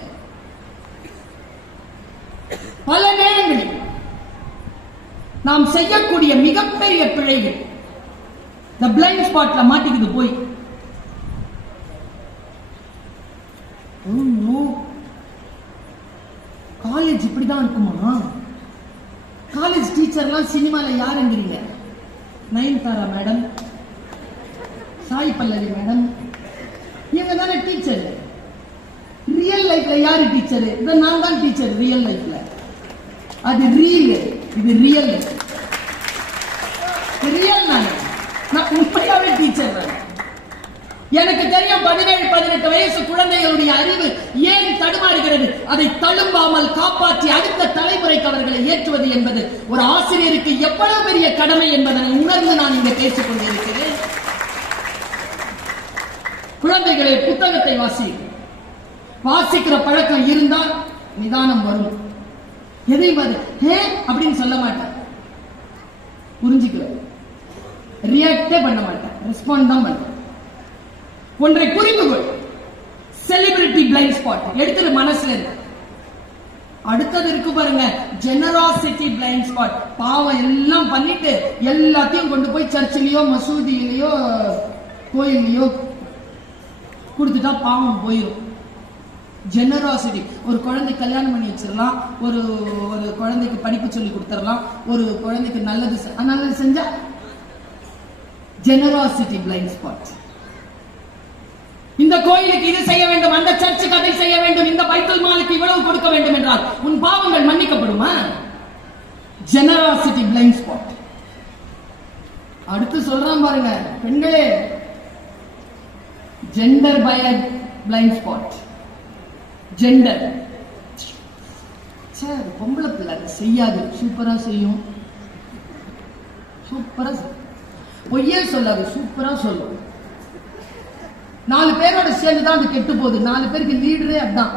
பல நேரங்களில் நாம் செய்யக்கூடிய மிகப்பெரிய பிழைகள் இந்த பிளைண்ட் ஸ்பாட்ல மாட்டிக்குது போய். காலேஜ் இப்படிதான் இருக்குமா? காலேஜ் டீச்சர்லாம் சினிமால யாருங்கிறீங்க? நயன்தாரா மேடம், சாய் பல்லவி மேடம், இவங்க தானே டீச்சர். ரியல் லைஃப்ல யாரு டீச்சர்? இத நான் தான் டீச்சர் ரியல் லைஃப்ல. அது ரியல், இது ரியல். ரியல் நான் உண்மையாவே டீச்சர் தான். எனக்கு தெரியும் 17-18 வயசு குழந்தைகளுடைய அறிவு ஏன் தடுமாறுகிறது. அதை தழும்பாமல் காப்பாற்றி அடுத்த தலைமுறைக்கு அவர்களை ஏற்றுவது என்பது ஒரு ஆசிரியருக்கு எவ்வளவு பெரிய கடமை என்பதை உணர்ந்து நான் இங்கே பேசிக் கொண்டிருக்கிறேன். குழந்தைகளை புத்தகத்தை வாசிக்கிற பழக்கம் இருந்தால் நிதானம் வரும். எதை அப்படின்னு சொல்ல மாட்டேன், புரிஞ்சுக்கிறேன், ரியாக்டே பண்ண மாட்டேன், ரெஸ்பாண்ட் தான் பண்ண. ஒன்றை புரிந்து கொள். செலிபிரிட்டி பிளைண்ட் ஸ்பாட் எடுத்துட்டு மனசுல இருக்கு. அடுத்தது இருக்கு பாருங்க, ஜெனராசிட்டி பிளைண்ட் ஸ்பாட். பாவம் எல்லாம் பண்ணிட்டு எல்லாத்தையும் கொண்டு போய் சர்ச்சிலேயோ மசூதியிலேயோ கோயிலையோ கொடுத்துட்டா பாவம் போயிடும். ஜெனராசிட்டி. ஒரு குழந்தை கல்யாணம் பண்ணி வச்சிடலாம், ஒரு குழந்தைக்கு படிப்பு சொல்லி கொடுத்துடலாம், ஒரு குழந்தைக்கு நல்லது செஞ்சா ஜெனராசிட்டி பிளைண்ட் ஸ்பாட். இந்த கோயிலுக்கு இது செய்ய வேண்டும், அந்த சர்ச்சுக்கு அதை செய்ய வேண்டும், இந்த பைத்தல் மாலுக்கு இவ்வளவு கொடுக்க வேண்டும் என்றால் உன் பாவங்கள் மன்னிக்கப்படுமா? Generosity blind spot. அடுத்து சொல்றான் பாருங்க பெண்களே, gender Paes blind spot. Gender, பொம்பளை பிள்ளை செய்யாது, சூப்பரா செய்யும், சூப்பரா பொய்யே சொல்லாது, சூப்பரா சொல்லும். 4 பேரோட சேர்ந்துதான் அது கெட்டு போகுது. 4 பேருக்கு லீடரே அதான்.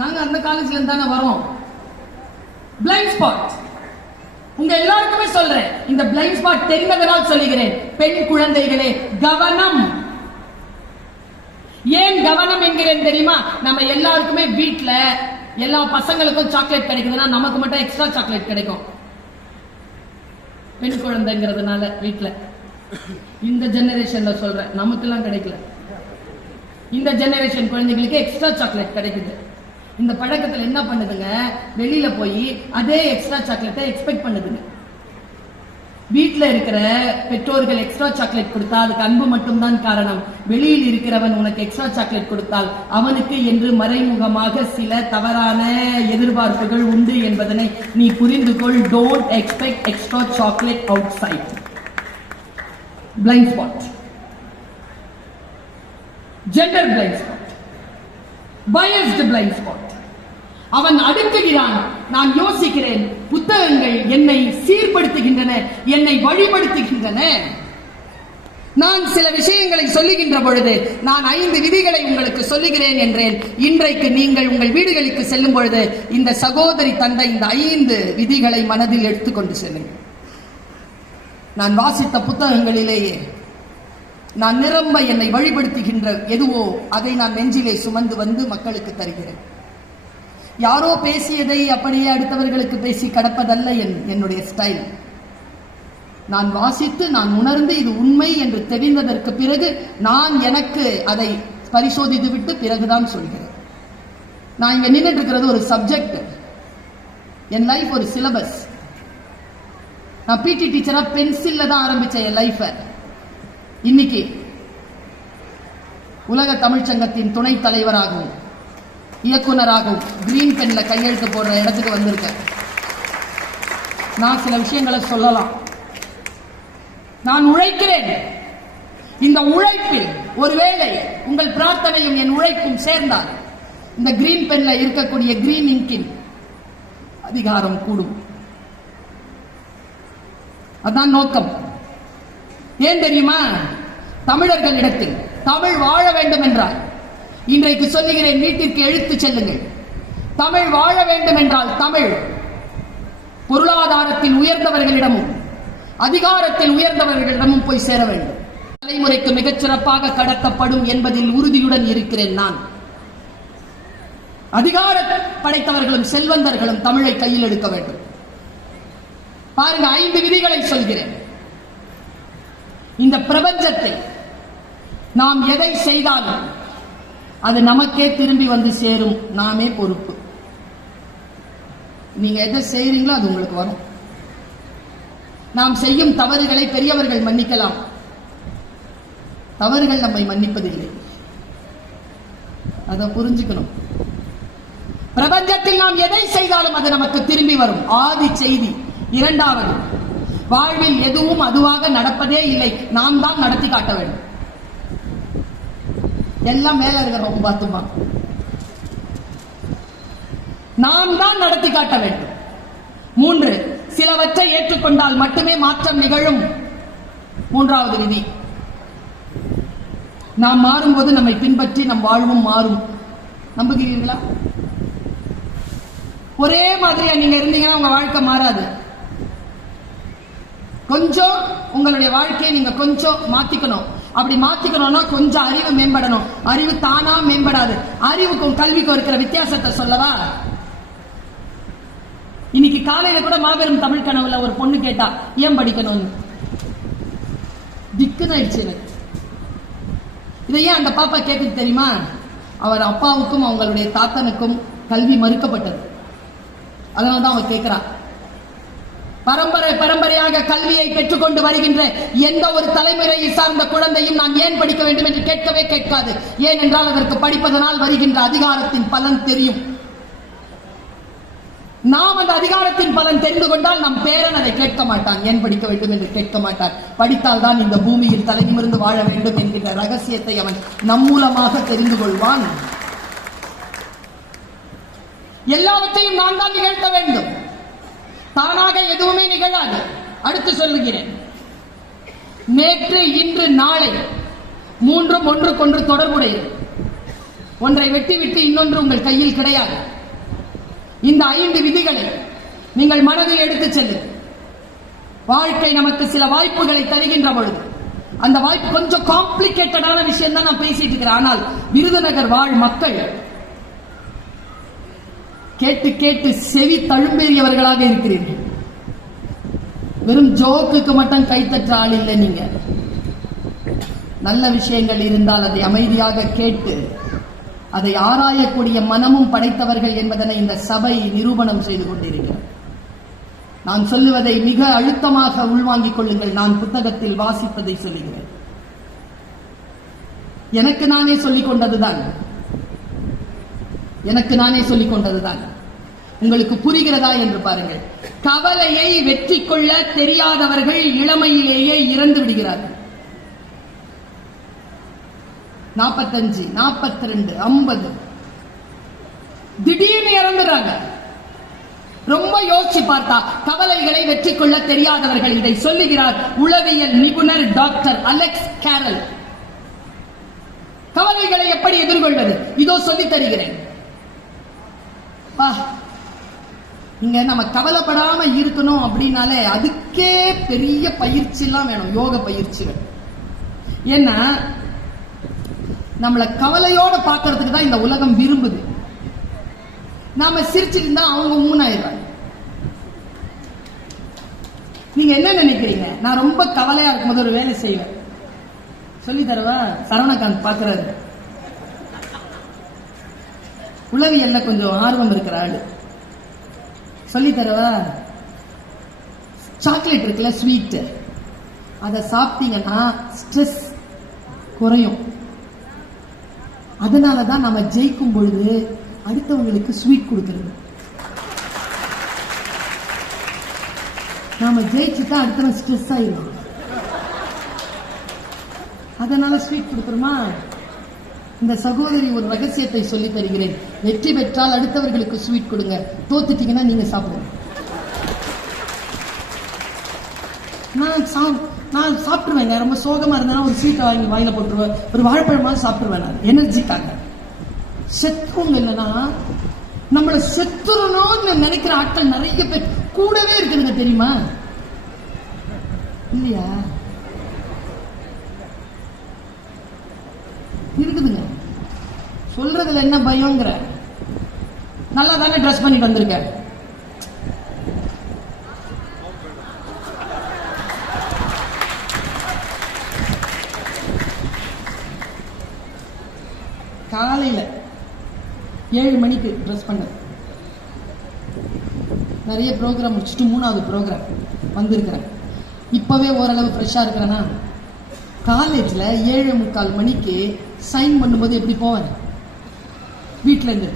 நாங்க அந்த காலேஜ்ல இருந்தானே வரோம். Blind spot. உங்க எல்லாருக்குமே சொல்றேன், இந்த பிளைண்ட் ஸ்பாட் தெரிந்ததனால் சொல்லுகிறேன். பெண் குழந்தைகளே கவனம். ஏன் கவனம் என்கிறேன் தெரியுமா? நம்ம எல்லாருக்குமே வீட்ல எல்லா பசங்களுக்கும் சாக்லேட் கிடைக்குதுன்னா நமக்கு மட்டும் எக்ஸ்ட்ரா சாக்லேட் கிடைக்கும். பெண் குழந்தைங்கிறதுனால வீட்ல இந்த ஜெனரேஷன்ல சொல்றேன், நமக்கு எல்லாம் கிடைக்கல. இந்த ஜெனரேஷன் குழந்தைகளுக்கு எக்ஸ்ட்ரா சாக்லேட் கிடைக்குது. இந்த பழக்கத்துல என்ன பண்ணுதுங்க, வெளியில போய் அதே எக்ஸ்ட்ரா சாக்லேட்டை எக்ஸ்பெக்ட் பண்ணுதுங்க. வீட்டில் இருக்கிற பெற்றோர்கள் எக்ஸ்ட்ரா சாக்லேட் கொடுத்தா அதுக்கு அன்பு மட்டும்தான் காரணம். வெளியில் இருக்கிறவன் உனக்கு எக்ஸ்ட்ரா சாக்லேட் கொடுத்தால் அவனுக்கு என்று மறைமுகமாக சில தவறான எதிர்பார்ப்புகள் உண்டு என்பதனை நீ புரிந்து கொள். Don't expect extra chocolate outside. Blind spot, gender blind spot, biased blind spot. அவன் அடுக்குகிறான், நான் யோசிக்கிறேன். புத்தகங்கள் என்னை சீர்படுத்துகின்றன, என்னை வழிபடுத்துகின்றன. நான் சில விஷயங்களை சொல்லுகின்ற பொழுது நான் 5 விதிகளை உங்களுக்கு சொல்லுகிறேன் என்றேன். இன்றைக்கு நீங்கள் உங்கள் வீடுகளுக்கு செல்லும் பொழுது இந்த சகோதரி தந்த இந்த 5 விதிகளை மனதில் எடுத்துக்கொண்டு செல்லுங்கள். நான் வாசித்த புத்தகங்களிலேயே நான் நிரம்ப என்னை வழிபடுத்துகின்ற எதுவோ அதை நான் நெஞ்சிலே சுமந்து வந்து மக்களுக்கு தருகிறேன். யாரோ பேசியதை அப்படியே அடுத்தவர்களுக்கு பேசி கடப்பதல்ல என்னுடைய ஸ்டைல். நான் வாசித்து நான் உணர்ந்து இது உண்மை என்று தெரிந்ததற்கு பிறகு நான் எனக்கு அதை பரிசோதித்து விட்டு பிறகுதான் சொல்கிறேன். நான் இங்க நின்றுட்டு இருக்கிறது ஒரு சப்ஜெக்ட், என் லைஃப் ஒரு சிலபஸ். நான் பிடி டீச்சரா பென்சில்ல தான் ஆரம்பிச்சேன் என் லைஃப. இன்னைக்கு உலக தமிழ்ச்சங்கத்தின் துணைத் தலைவராகவும் இயக்குனராகவும் கிரீன் பென்ல கையெழுத்து போடுற இடத்துக்கு வந்திருக்கேன். நான் சில விஷயங்களை சொல்லலாம். நான் உழைக்கிறேன். இந்த உழைப்பில் ஒருவேளை உங்கள் பிரார்த்தனையும் என் உழைப்பும் சேர்ந்தால் இந்த கிரீன் பென்ல இருக்கக்கூடிய கிரீன் இங்கின் அதிகாரம் கூடும். அதான் நோக்கம். ஏன் தெரியுமா? தமிழர்களிடத்தில் தமிழ் வாழ வேண்டும் என்றால், இன்றைக்கு சொல்லுகிறேன், வீட்டிற்கு எழுத்து செல்லுங்கள். தமிழ் வாழ வேண்டும் என்றால் தமிழ் பொருளாதாரத்தில் உயர்ந்தவர்களிடமும் அதிகாரத்தில் உயர்ந்தவர்களிடமும் போய் சேர வேண்டும். தலைமுறைக்கு மிகச்சிறப்பாக கடத்தப்படும் என்பதில் உறுதியுடன் இருக்கிறேன். நான் அதிகார படைத்தவர்களும் செல்வந்தர்களும் தமிழை கையில் எடுக்க வேண்டும். பாருங்க, 5 விதிகளை சொல்கிறேன். இந்த பிரபஞ்சத்தில் நாம் எதை செய்தாலும் அது நமக்கே திரும்பி வந்து சேரும். நாமே பொறுப்பு. நீங்க எதை செய்றீங்களோ அது உங்களுக்கு வரும். நாம் செய்யும் தவறுகளை பெரியவர்கள் மன்னிக்கலாம், தவறுகள் நம்மை மன்னிப்பதில்லை. அதை புரிஞ்சுக்கணும். பிரபஞ்சத்தில் நாம் எதை செய்தாலும் அது நமக்கு திரும்பி வரும். ஆதி செய்தி. 2வது, வாழ்வில் எதுவும் அதுவாக நடப்பதே இல்லை, நாம் தான் நடத்தி காட்ட வேண்டும். எல்லாம் மேல இருக்கிறோம் பார்த்துமா, நாம் தான் நடத்தி காட்ட வேண்டும். 3, சிலவற்றை ஏற்றுக்கொண்டால் மட்டுமே மாற்றம் நிகழும். 3வது விதி, நாம் மாறும்போது நம்மை பின்பற்றி நம் வாழ்வும் மாறும். நம்புகிறீர்களா? ஒரே மாதிரியா நீங்க இருந்தீங்கன்னா உங்க வாழ்க்கை மாறாது. கொஞ்சம் உங்களுடைய வாழ்க்கையை நீங்க கொஞ்சம் மாத்திக்கணும். அப்படி மாத்திக்கணும்னா கொஞ்சம் அறிவு மேம்படணும். அறிவு தானா மேம்படாது. அறிவுக்கும் கல்விக்கும் இருக்கிற வித்தியாசத்தை சொல்லவா? இன்னைக்கு காலையில கூட மாபெரும் தமிழ் கனவுல ஒரு பொண்ணு கேட்டா, ஏன் படிக்கணும்னு. திக்குன்னு ஆயிடுச்சு எனக்கு. இதை ஏன் அந்த பாப்பா கேட்டது தெரியுமா? அவர் அப்பாவுக்கும் அவங்களுடைய தாத்தனுக்கும் கல்வி மறுக்கப்பட்டது. அதனால்தான் அவன் கேட்கிறான். பரம்பரையாக கல்வியை பெற்றுக்கொண்டு வருகின்ற எந்த ஒரு தலைமுறையை சார்ந்த குழந்தையும் நான் ஏன் படிக்க வேண்டும் என்று கேட்கவே கேட்காது. ஏனென்றால் அதற்கு படிப்பதனால் வருகின்ற அதிகாரத்தின் பலன் தெரியும். நாம் அந்த அதிகாரத்தின் பலன் தெரிந்து கொண்டால் நம் பேரன் அதை கேட்க மாட்டான். ஏன் படிக்க வேண்டும் என்று கேட்க மாட்டான். படித்தால் தான் இந்த பூமியில் தலைநிமிர்ந்து வாழ வேண்டும் என்கின்ற ரகசியத்தை அவன் நம் மூலமாக தெரிந்து கொள்வான். எல்லாவற்றையும் நான் தான் நிகழ்த்த வேண்டும். தானாக எதுவுமே நிகழாது. அடுத்து சொல்லுகிறேன், நேற்று இன்று நாளை 3ம் ஒன்றுக்கொன்று தொடர்புடையது. ஒன்றை வெட்டிவிட்டு இன்னொன்று உங்கள் கையில் கிடையாது. இந்த 5 விதிகளை நீங்கள் மனதில் எடுத்துச் செல்லுங்கள். வாழ்க்கை நமக்கு சில வாய்ப்புகளை தருகின்ற பொழுது அந்த வாய்ப்பு கொஞ்சம் காம்ப்ளிகேட்டடான விஷயம் தான் நான் பேசிட்டு இருக்கிறேன். ஆனால் விருதுநகர் வாழ் மக்கள் கேட்டு கேட்டு செவி தழும்பேறியவர்களாக இருக்கிறீர்கள். வெறும் ஜோக்குக்கு மட்டும் கைத்தற்ற ஆள் இல்லை நீங்க. நல்ல விஷயங்கள் இருந்தால் அதை அமைதியாக கேட்டு அதை ஆராயக்கூடிய மனமும் படைத்தவர்கள் என்பதனை இந்த சபை நிரூபணம் செய்து கொண்டிருக்கிறது. நான் சொல்லுவதை மிக அழுத்தமாக உள்வாங்கிக் கொள்ளுங்கள். நான் புத்தகத்தில் வாசிப்பதை சொல்லுகிறேன். எனக்கு நானே சொல்லிக் கொண்டதுதான். எனக்கு நானே சொல்லிக் கொண்டதுதான். உங்களுக்கு புரிகிறதா என்று பாருங்கள். கவலையை வெற்றி கொள்ள தெரியாதவர்கள் இளமையிலேயே இறந்து விடுகிறார்கள். 45, 42, 50 திடீர்னு இறந்துறாங்க. ரொம்ப யோசிச்சு பார்த்தா கவலைகளை வெற்றி கொள்ள தெரியாதவர்கள். இதை சொல்லுகிறார் உளவியல் நிபுணர் டாக்டர் அலெக்ஸ் கேரல். கவலைகளை எப்படி எதிர்கொள்வது இதோ சொல்லி தருகிறேன். இங்க நம்ம கவலைப்படாம இருக்கணும் அப்படின்னாலே அதுக்கே பெரிய பயிற்சி எல்லாம் வேணும், யோக பயிற்சிகள். ஏன்னா நம்மளை கவலையோட பாக்குறதுக்கு தான் இந்த உலகம் விரும்புது. நாம சிரிச்சுட்டு இருந்தா அவங்க உம்முனாயிடுறாங்க. நீங்க என்ன நினைக்கிறீங்க? நான் ரொம்ப கவலையா இருக்கும்போது ஒரு வேலை செய்வேன். சொல்லி தரவா? சரவணகாந்த் பாக்குறாரு. உளவியல்ல கொஞ்சம் ஆர்வம் இருக்கிற ஆளு. சொல்லி தரவா? சாக்லேட் இருக்குல்ல, ஸ்வீட், அதை சாப்பிட்டீங்கன்னா ஸ்ட்ரெஸ் குறையும். அதனாலதான் நம்ம ஜெயிக்கும் பொழுது அடுத்தவங்களுக்கு ஸ்வீட் கொடுக்கிறது. நாம ஜெயிச்சுட்டா அடுத்தவன் ஸ்ட்ரெஸ் ஆயிடும். அதனால ஸ்வீட் கொடுக்கிறோமா? இந்த சகோதரி ஒரு ரகசியத்தை சொல்லி தருகிறேன். வெற்றி பெற்றால் அடுத்தவர்களுக்கு ஸ்வீட் கொடுங்க, தோத்துட்டீங்கன்னா நீங்க சாப்பிடுங்க. நான் சாப்பிட்டுருவேங்க. ரொம்ப சோகமா இருந்தா ஒரு ஸ்வீட்டை வாங்கி வாயில போட்டுருவேன், ஒரு வாழைப்பழமாக சாப்பிட்டுருவேன். நான் எனர்ஜிக்காக. செத்துவங்க இல்லைன்னா நம்மள செத்துறணும்னு நினைக்கிற ஆட்கள் நிறைய பேர் கூடவே இருக்குதுங்க, தெரியுமா? இல்லையா? இருக்குதுங்க. சொல்றதுல என்ன பயம்ங்கிற? நல்லா தானே ட்ரெஸ் பண்ணிட்டு வந்திருக்க. காலையில 7 மணிக்கு ட்ரெஸ் பண்ண நிறைய ப்ரோக்ராம் முடிச்சுட்டு 3வது ப்ரோக்ராம் வந்திருக்கிறேன். இப்பவே ஓரளவு ஃப்ரெஷ்ஷா இருக்கிறேன்னா, காலேஜ்ல 7:45 மணிக்கு சைன் பண்ணும்போது எப்படி போவேன்? வீட்டுல இருந்து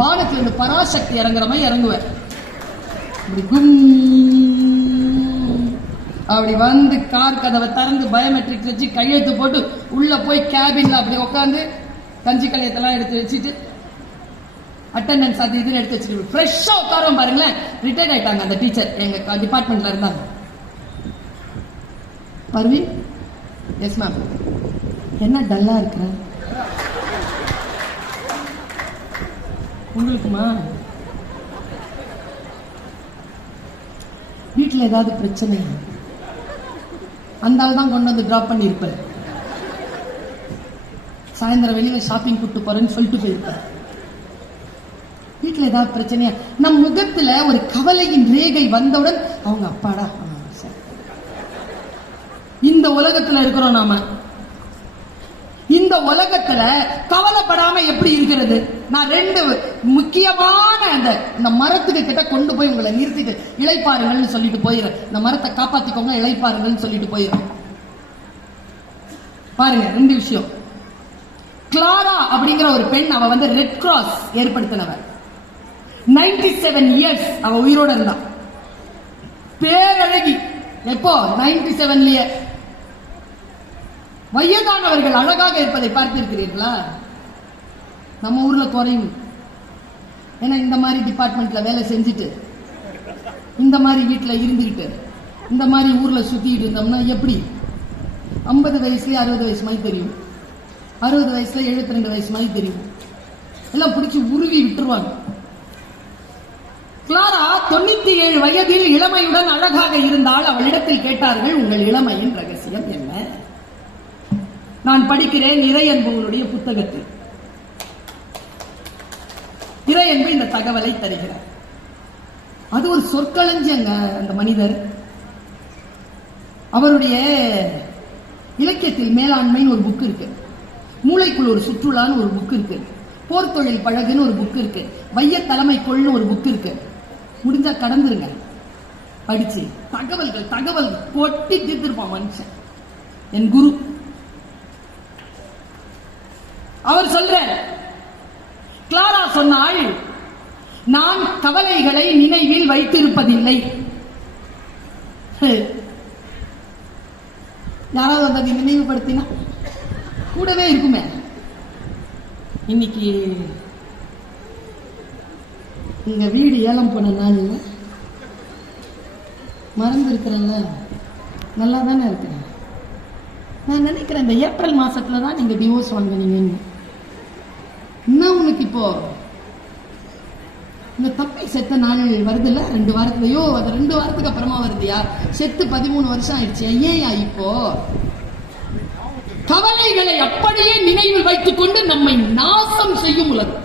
வானத்துல இருந்து பராசக்தி இறங்குற மாதிரி இறங்குவேன். அப்படி வந்து கார் கதவை திறந்து பயோமெட்ரிக் வச்சு கையெழுத்து போட்டு உள்ள போய் கேபின்ல அப்படி உட்காந்து கஞ்சி கலையத்தெல்லாம் எடுத்து வச்சுட்டு அட்டெண்டன்ஸ் அது இதுன்னு எடுத்து வச்சுட்டு ஃப்ரெஷ்ஷா உட்காரம். பாருங்களேன், ரிட்டையர்ட் ஆயிட்டாங்க அந்த டீச்சர், எங்க டிபார்ட்மெண்ட்ல இருந்தாங்க. Parveen, yes ma'am. என்ன டல்லா இருக்கிற? உங்களுக்குமா? வீட்டுல ஏதாவது பிரச்சனை? அந்த ஆள் தான் கொண்டு வந்து டிராப் பண்ணி இருப்பார். சாயந்தரம் வெளியில ஷாப்பிங் கூட்டு போறேன்னு சொல்லிட்டு போயிருப்பார். வீட்டுல ஏதாவது பிரச்சனையா? நம் முகத்துல ஒரு கவலையின் ரேகை வந்தவுடன் அவங்க அப்பாடா. இந்த உலகத்துல இருக்கிறோம் நாம. இந்த உலகத்துல கவலைப்படாம எப்படி இருக்கிறது? நான் 2 முக்கியமான இந்த மரத்துக்கு கிட்ட கொண்டு போய் உங்களை நிறுத்திட்டு இளைப்பாருங்கள்னு சொல்லிட்டு போயிடுறேன். இந்த மரத்தை காப்பாத்திக்கோங்க, இளைப்பாருங்கள்னு சொல்லிட்டு போயிடுறேன். பாருங்க, 2 விஷயம். கிளாரா அப்படிங்கிற ஒரு பெண், அவ வந்து ரெட் கிராஸ் ஏற்படுத்தினவர். 97 இயர்ஸ் அவ உயிரோட இருந்தா. பேரழகி. எப்போ? 97லயே. வயதானவர்கள் அழகாக இருப்பதை பார்த்திருக்கிறீர்களா? நம்ம ஊர்ல குறையும். ஏன்னா இந்த மாதிரி டிபார்ட்மெண்ட்ல வேலை செஞ்சுட்டு, இந்த மாதிரி வீட்டுல இருந்துகிட்டு, இந்த மாதிரி ஊர்ல சுத்திட்டு இருந்தோம்னா எப்படி 50 வயசுலயே 60 வயசு மாதிரி தெரியும், 60 வயசுல 72 வயசு மாதிரி தெரியும். எல்லாம் பிடிச்சி உருவி விட்டுருவாங்க. கிளாரா 97 வயதில் இளமையுடன் அழகாக இருந்தால் அவளிடத்தில் கேட்டார்கள், உங்கள் இளமையின் ரகசியம் என்ன? நான் படிக்கிறேன் இறையன்புடைய புத்தகத்தில். இறையன்பு இந்த தகவலை தருகிறார். அது ஒரு சொற்களஞ்சியங்க. அந்த மனிதர் அவருடைய இலக்கியத்தில் மேலாண்மைன்னு ஒரு புக் இருக்கு, மூளைக்குள் ஒரு சுற்றுலான்னு ஒரு புக் இருக்கு, போர் தொழில் பழகுன்னு ஒரு புக் இருக்கு, வைய தலைமை கொள்னு ஒரு புக் இருக்கு. முடிஞ்சா கடந்துருங்க, படிச்சு தகவல் கொட்டி தீர்த்திருப்பான் மனுஷன். என் குரு அவர் சொல்ற, கிளாரா சொன்னாள், நான் கவலைகளை நினைவில் வைத்திருப்பதில்லை. யாராவது அதை நினைவுபடுத்தினா கூடவே இருக்குமே. இன்னைக்கு இங்க வீடு ஏலம் பண்ண நாள் மறந்து இருக்கிறேன்ல, நல்லா தானே இருக்கிறேன். நான் நினைக்கிறேன் இந்த ஏப்ரல் மாசத்துலதான் நீங்க டிவோர்ஸ் வாங்கினீங்கன்னு. இன்னும் உனக்கு இப்போ இந்த தப்பை செத்த நாள் வருது இல்ல, 2 வாரத்துலயோ அது 2 வாரத்துக்கு அப்புறமா வருதியா, செத்து 13 வருஷம் ஆயிடுச்சு. ஏன் இப்போ கவலைகளை அப்படியே நினைவில் வைத்துக் கொண்டு நம்மை நாசம் செய்யும் உலகம்.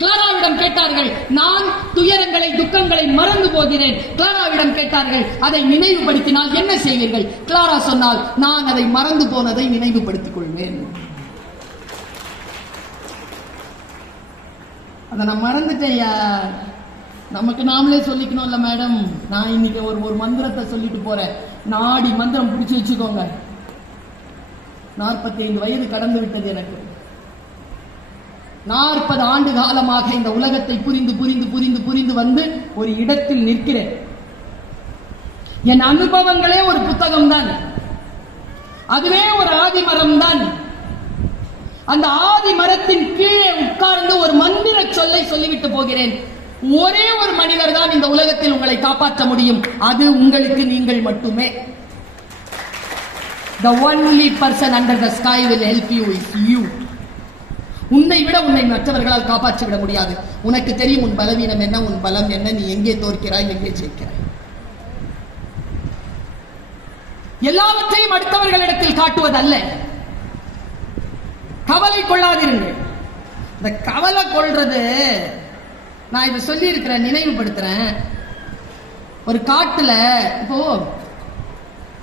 கிளாராவிடம் கேட்டார்கள், நான் துயரங்களை துக்கங்களை மறந்து போகிறேன். கிளாராவிடம் கேட்டார்கள், அதை நினைவுபடுத்தினால் என்ன செய்வீர்கள்? கிளாரா சொன்னால், நான் அதை மறந்து போனதை நினைவுபடுத்திக் கொள்வேன். அதை நான் மறந்துட்டேயா. நமக்கு நாமளே சொல்லிக்கணும் இல்ல மேடம். நான் இன்னைக்கு ஒரு மந்திரத்தை சொல்லிட்டு போறேன். நாடி மந்திரம் பிடிச்சு வச்சுக்கோங்க. 45 வயது கடந்து விட்டது எனக்கு. 40 ஆண்டு காலமாக இந்த உலகத்தை புரிந்து புரிந்து புரிந்து புரிந்து வந்து ஒரு இடத்தில் நிற்கிறேன். என் அனுபவங்களே ஒரு புத்தகம் தான், அதுவே ஒரு ஆதிமரம் தான். அந்த ஆதி மரத்தின் கீழே உட்கார்ந்து ஒரு மந்திர சொல்லை சொல்லிவிட்டு போகிறேன். ஒரே ஒரு மனிதர் தான் இந்த உலகத்தில் உங்களை காப்பாற்ற முடியும், அது உங்களுக்கு நீங்கள் மட்டுமே. The only person under the sky will help you is you. உன்னை விட உன்னை மற்றவர்களால் காப்பாற்றி விட முடியாது. உனக்கு தெரியும் உன் பலவீனம் என்ன, உன் பலம் என்ன, நீ எங்கே தோற்கிறாய், எங்கே ஜெயிக்கிறாய். எல்லாவற்றையும் அடுத்தவர்களிடத்தில் காட்டுவதல்ல. கவலை கொள்ளாதீர்கள். இந்த கவலை கொள்றது, நான் இதை சொல்லி இருக்கிறேன், நினைவுபடுத்துறேன். ஒரு காட்டுல இப்போ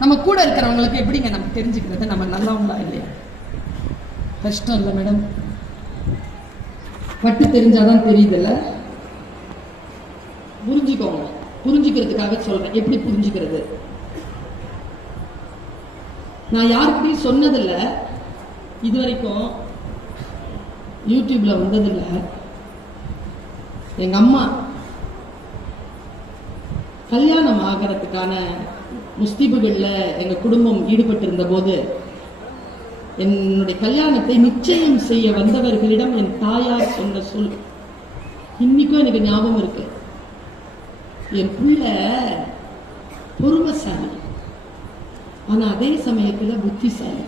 நம்ம கூட இருக்கிறவங்களுக்கு எப்படிங்க நம்ம தெரிஞ்சுக்கிறது நம்ம நல்லவங்களா இல்லையா? கஷ்டம் இல்லை மேடம், பட்டு தெரிஞ்சாதான் தெரியுதுல்ல. புரிஞ்சுக்கோங்க, புரிஞ்சுக்கிறதுக்காக சொல்றேன். எப்படி புரிஞ்சுக்கிறது? நான் யாருக்கிட்டையும் சொன்னதில்ல இது வரைக்கும், யூடியூப்ல வந்ததில்லை. எங்க அம்மா கல்யாணம் ஆகிறதுக்கான முஸ்தீபுகள்ல எங்க குடும்பம் ஈடுபட்டிருந்த போது என்னுடைய கல்யாணத்தை நிச்சயம் செய்ய வந்தவர்களிடம் என் தாயார் சொன்ன சொல் இன்னைக்கும் எனக்கு ஞாபகம் இருக்கு. என் பிள்ளை பொறுமைசாலி, ஆனா அதே சமயத்துல புத்திசாலி.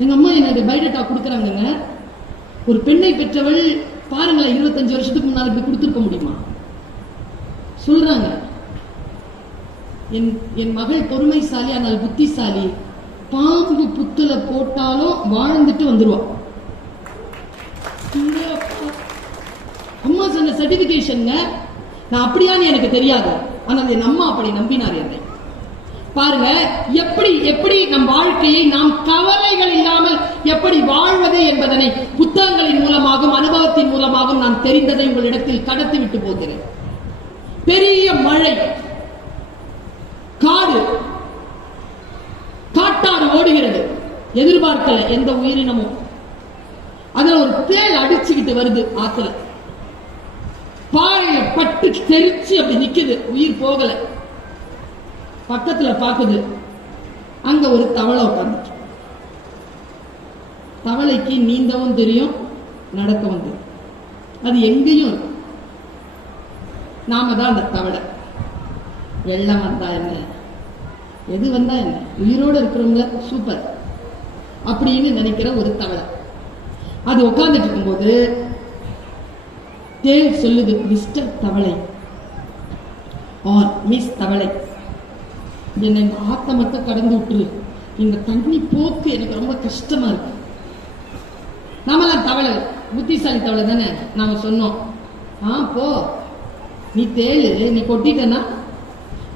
எங்க அம்மா எனக்கு பயோடேட்டா கொடுக்குறாங்க. ஒரு பெண்ணை பெற்றவள் பாருங்களேன், 25 வருஷத்துக்கு முன்னால இப்படி கொடுத்துருக்க முடியுமா? சொல்றாங்க, என் மகள் பொறுமைசாலி ஆனால் புத்திசாலி. பாம்பு புத்துல போட்டாலும் வாழ்ந்துட்டு வந்துருவா. அம்மா சொன்ன சர்டிபிகேஷன் நான் அப்படியான்னு எனக்கு தெரியாது, ஆனால் என் அம்மா அப்படி நம்பினார் என்னை. பாருங்க, எப்படி எப்படி நம் வாழ்க்கையை நாம் கவலைகள் இல்லாமல் எப்படி வாழ்வது என்பதனை புத்தகங்களின் மூலமாகவும் அனுபவத்தின் மூலமாகவும் நான் தெரிந்ததை உங்களிடத்தில் கடத்தி விட்டு போகிறேன். பெரிய மழை, காடு, காட்டாறு ஓடுகிறது, எதிர்பார்க்கல எந்த உயிரினமும். அதுல ஒரு தேல் அடிச்சுக்கிட்டு வருது ஆத்துல, பாறையில பட்டு தெரிச்சு அப்படி நிக்குது, உயிர் போகல. பக்கத்துல பாக்குது, அங்க ஒரு தவளை உட்கார்ந்து. தவளைக்கு நீந்தவும் தெரியும், நடக்கவும் தெரியும். அது எங்கேயும், நாம தான் அந்த தவளை. வெள்ளம் வந்தா என்ன, எது வந்தா என்ன, உயிரோடு இருக்கிறவங்க சூப்பர் அப்படின்னு நினைக்கிற ஒரு தவளை. அது உட்கார்ந்துட்டு இருக்கும்போது தேவ் சொல்லுது, மிஸ்டர் தவளை ஆர் மிஸ் தவளை, என்னை ஆத்த மட்டும் கடந்து விட்டுரு, இந்த தண்ணி போக்கு எனக்கு ரொம்ப கஷ்டமா இருக்கு. நாமெல்லாம் தவளை, புத்திசாலி தவளை தானே நாம சொன்னோம். போ, நீ தேளு, நீ கொட்டிட்டனா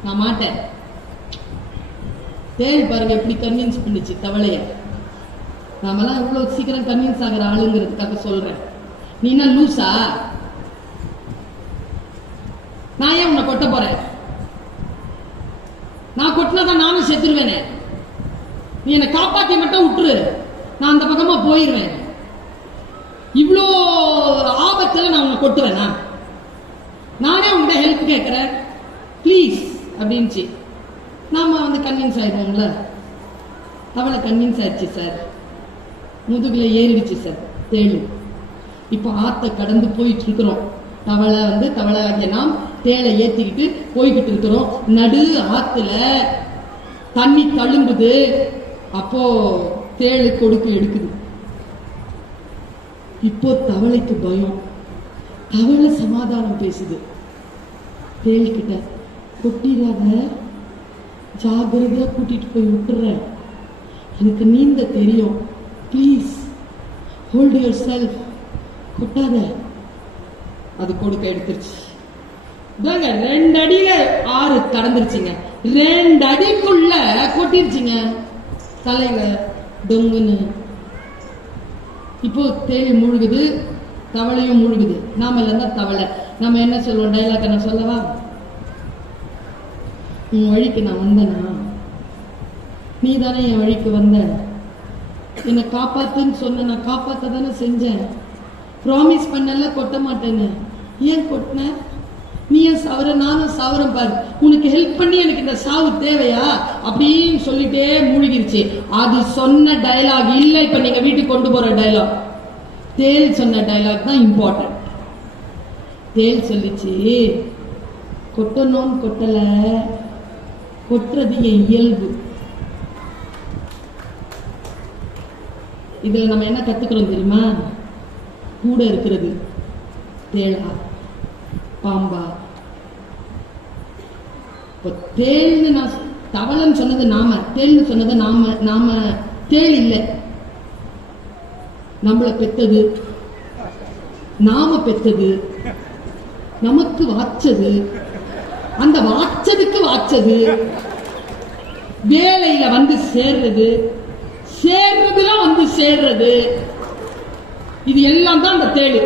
நான் மாட்டேன். தேள் பாருங்க எப்படி கன்வின்ஸ் பண்ணிச்சு தவளைய. நாமெல்லாம் எவ்வளவு சீக்கிரம் கன்வின்ஸ் ஆகிற ஆளுங்கிறதுக்காக சொல்றேன். நீ என்ன லூசா? நான் ஏன் உன்னை கொட்ட போறேன்? நான் கொட்டினாதான் நானும் செத்துருவேனே. நீ என்னை காப்பாத்தி மட்டும் விட்டுரு, நான் அந்த பக்கமா போயிருவேன். இவ்வளோ ஆபத்துல நான் உன்னை கொட்டுவேனா? நானே உங்கள்கிட்ட ஹெல்ப் கேட்கிறேன் ப்ளீஸ் அப்படின்ச்சு. நாம கன்வின்ஸ் ஆயிடுவோம்ல. அவளை கன்வின்ஸ் ஆயிடுச்சு சார், முதுகுல ஏறிடுச்சு சார் தேளு. இப்ப ஆத்த கடந்து போயிட்டு இருக்கிறோம். தவளை ஆகிய நாம் தேளை ஏத்திக்கிட்டு போய்கிட்டு இருக்கிறோம். நடு ஆத்துல தண்ணி தழும்புது. அப்போ தேளு கொடுக்கு எடுக்குது. இப்போ தவளைக்கு பயம். தவளை சமாதானம் பேசுது தேள் கிட்ட. கொட்டிடாத, ஜாகிரதையா கூட்டிட்டு போய் விட்டுறேன், எனக்கு நீந்த தெரியும், ப்ளீஸ் ஹோல்ட் யுவர் செல்ஃப், கொட்டாத. அது கொடுக்க எடுத்துருச்சு. 2 அடியில ஆறு கடந்துருச்சுங்க. 2 அடிக்குள்ள கொட்டிருச்சுங்க தலையில டொங்குன்னு. இப்போ தேள் முழுகுது, தவளையும் முழுகுது. நாம இல்லைன்னா தவளை. நம்ம என்ன சொல்லுவோம்? டைலாக் நான் சொல்லவா? உன் வழிக்கு நான் வந்தனா? நீ தானே என் வழிக்கு வந்த. என்னை காப்பாத்துன்னு சொன்ன, நான் காப்பாத்த தானே செஞ்சேன். ப்ராமிஸ் பண்ணல கொட்ட மாட்டேன்னு. ஏன் கொட்டின? நீ ஏன் சாவர, நானும் சாவரம் பாரு. உனக்கு ஹெல்ப் பண்ணி எனக்கு இந்த சாவு தேவையா அப்படின்னு சொல்லிட்டே மூழ்கிருச்சு. அது சொன்ன டயலாக் இல்ல இப்ப நீங்க வீட்டுக்கு கொண்டு போற டயலாக். தேள் சொன்ன டயலாக் தான் இம்பார்ட்டன்ட். தேள் சொல்லிச்சு, கொட்டணும் கொட்டல, கொட்டுறது என் இயல்பு. இதுல நம்ம என்ன கத்துக்கிறோம் தெரியுமா? கூட இருக்கிறது தேளா பாம்பா? இப்போ தேள்னு நான் தவளைன்னு சொன்னது நாம, தேள்னு சொன்னது நாம. நாம தேள் இல்லை, நம்மளை பெத்தது, நாம பெத்தது, நமக்கு வாச்சது, அந்த வாச்சதுக்கு வாச்சது, வேலையில சேர்றது, சேர்றதுலாம் சேர்றது, இது எல்லாம் தான் அந்த தேளு.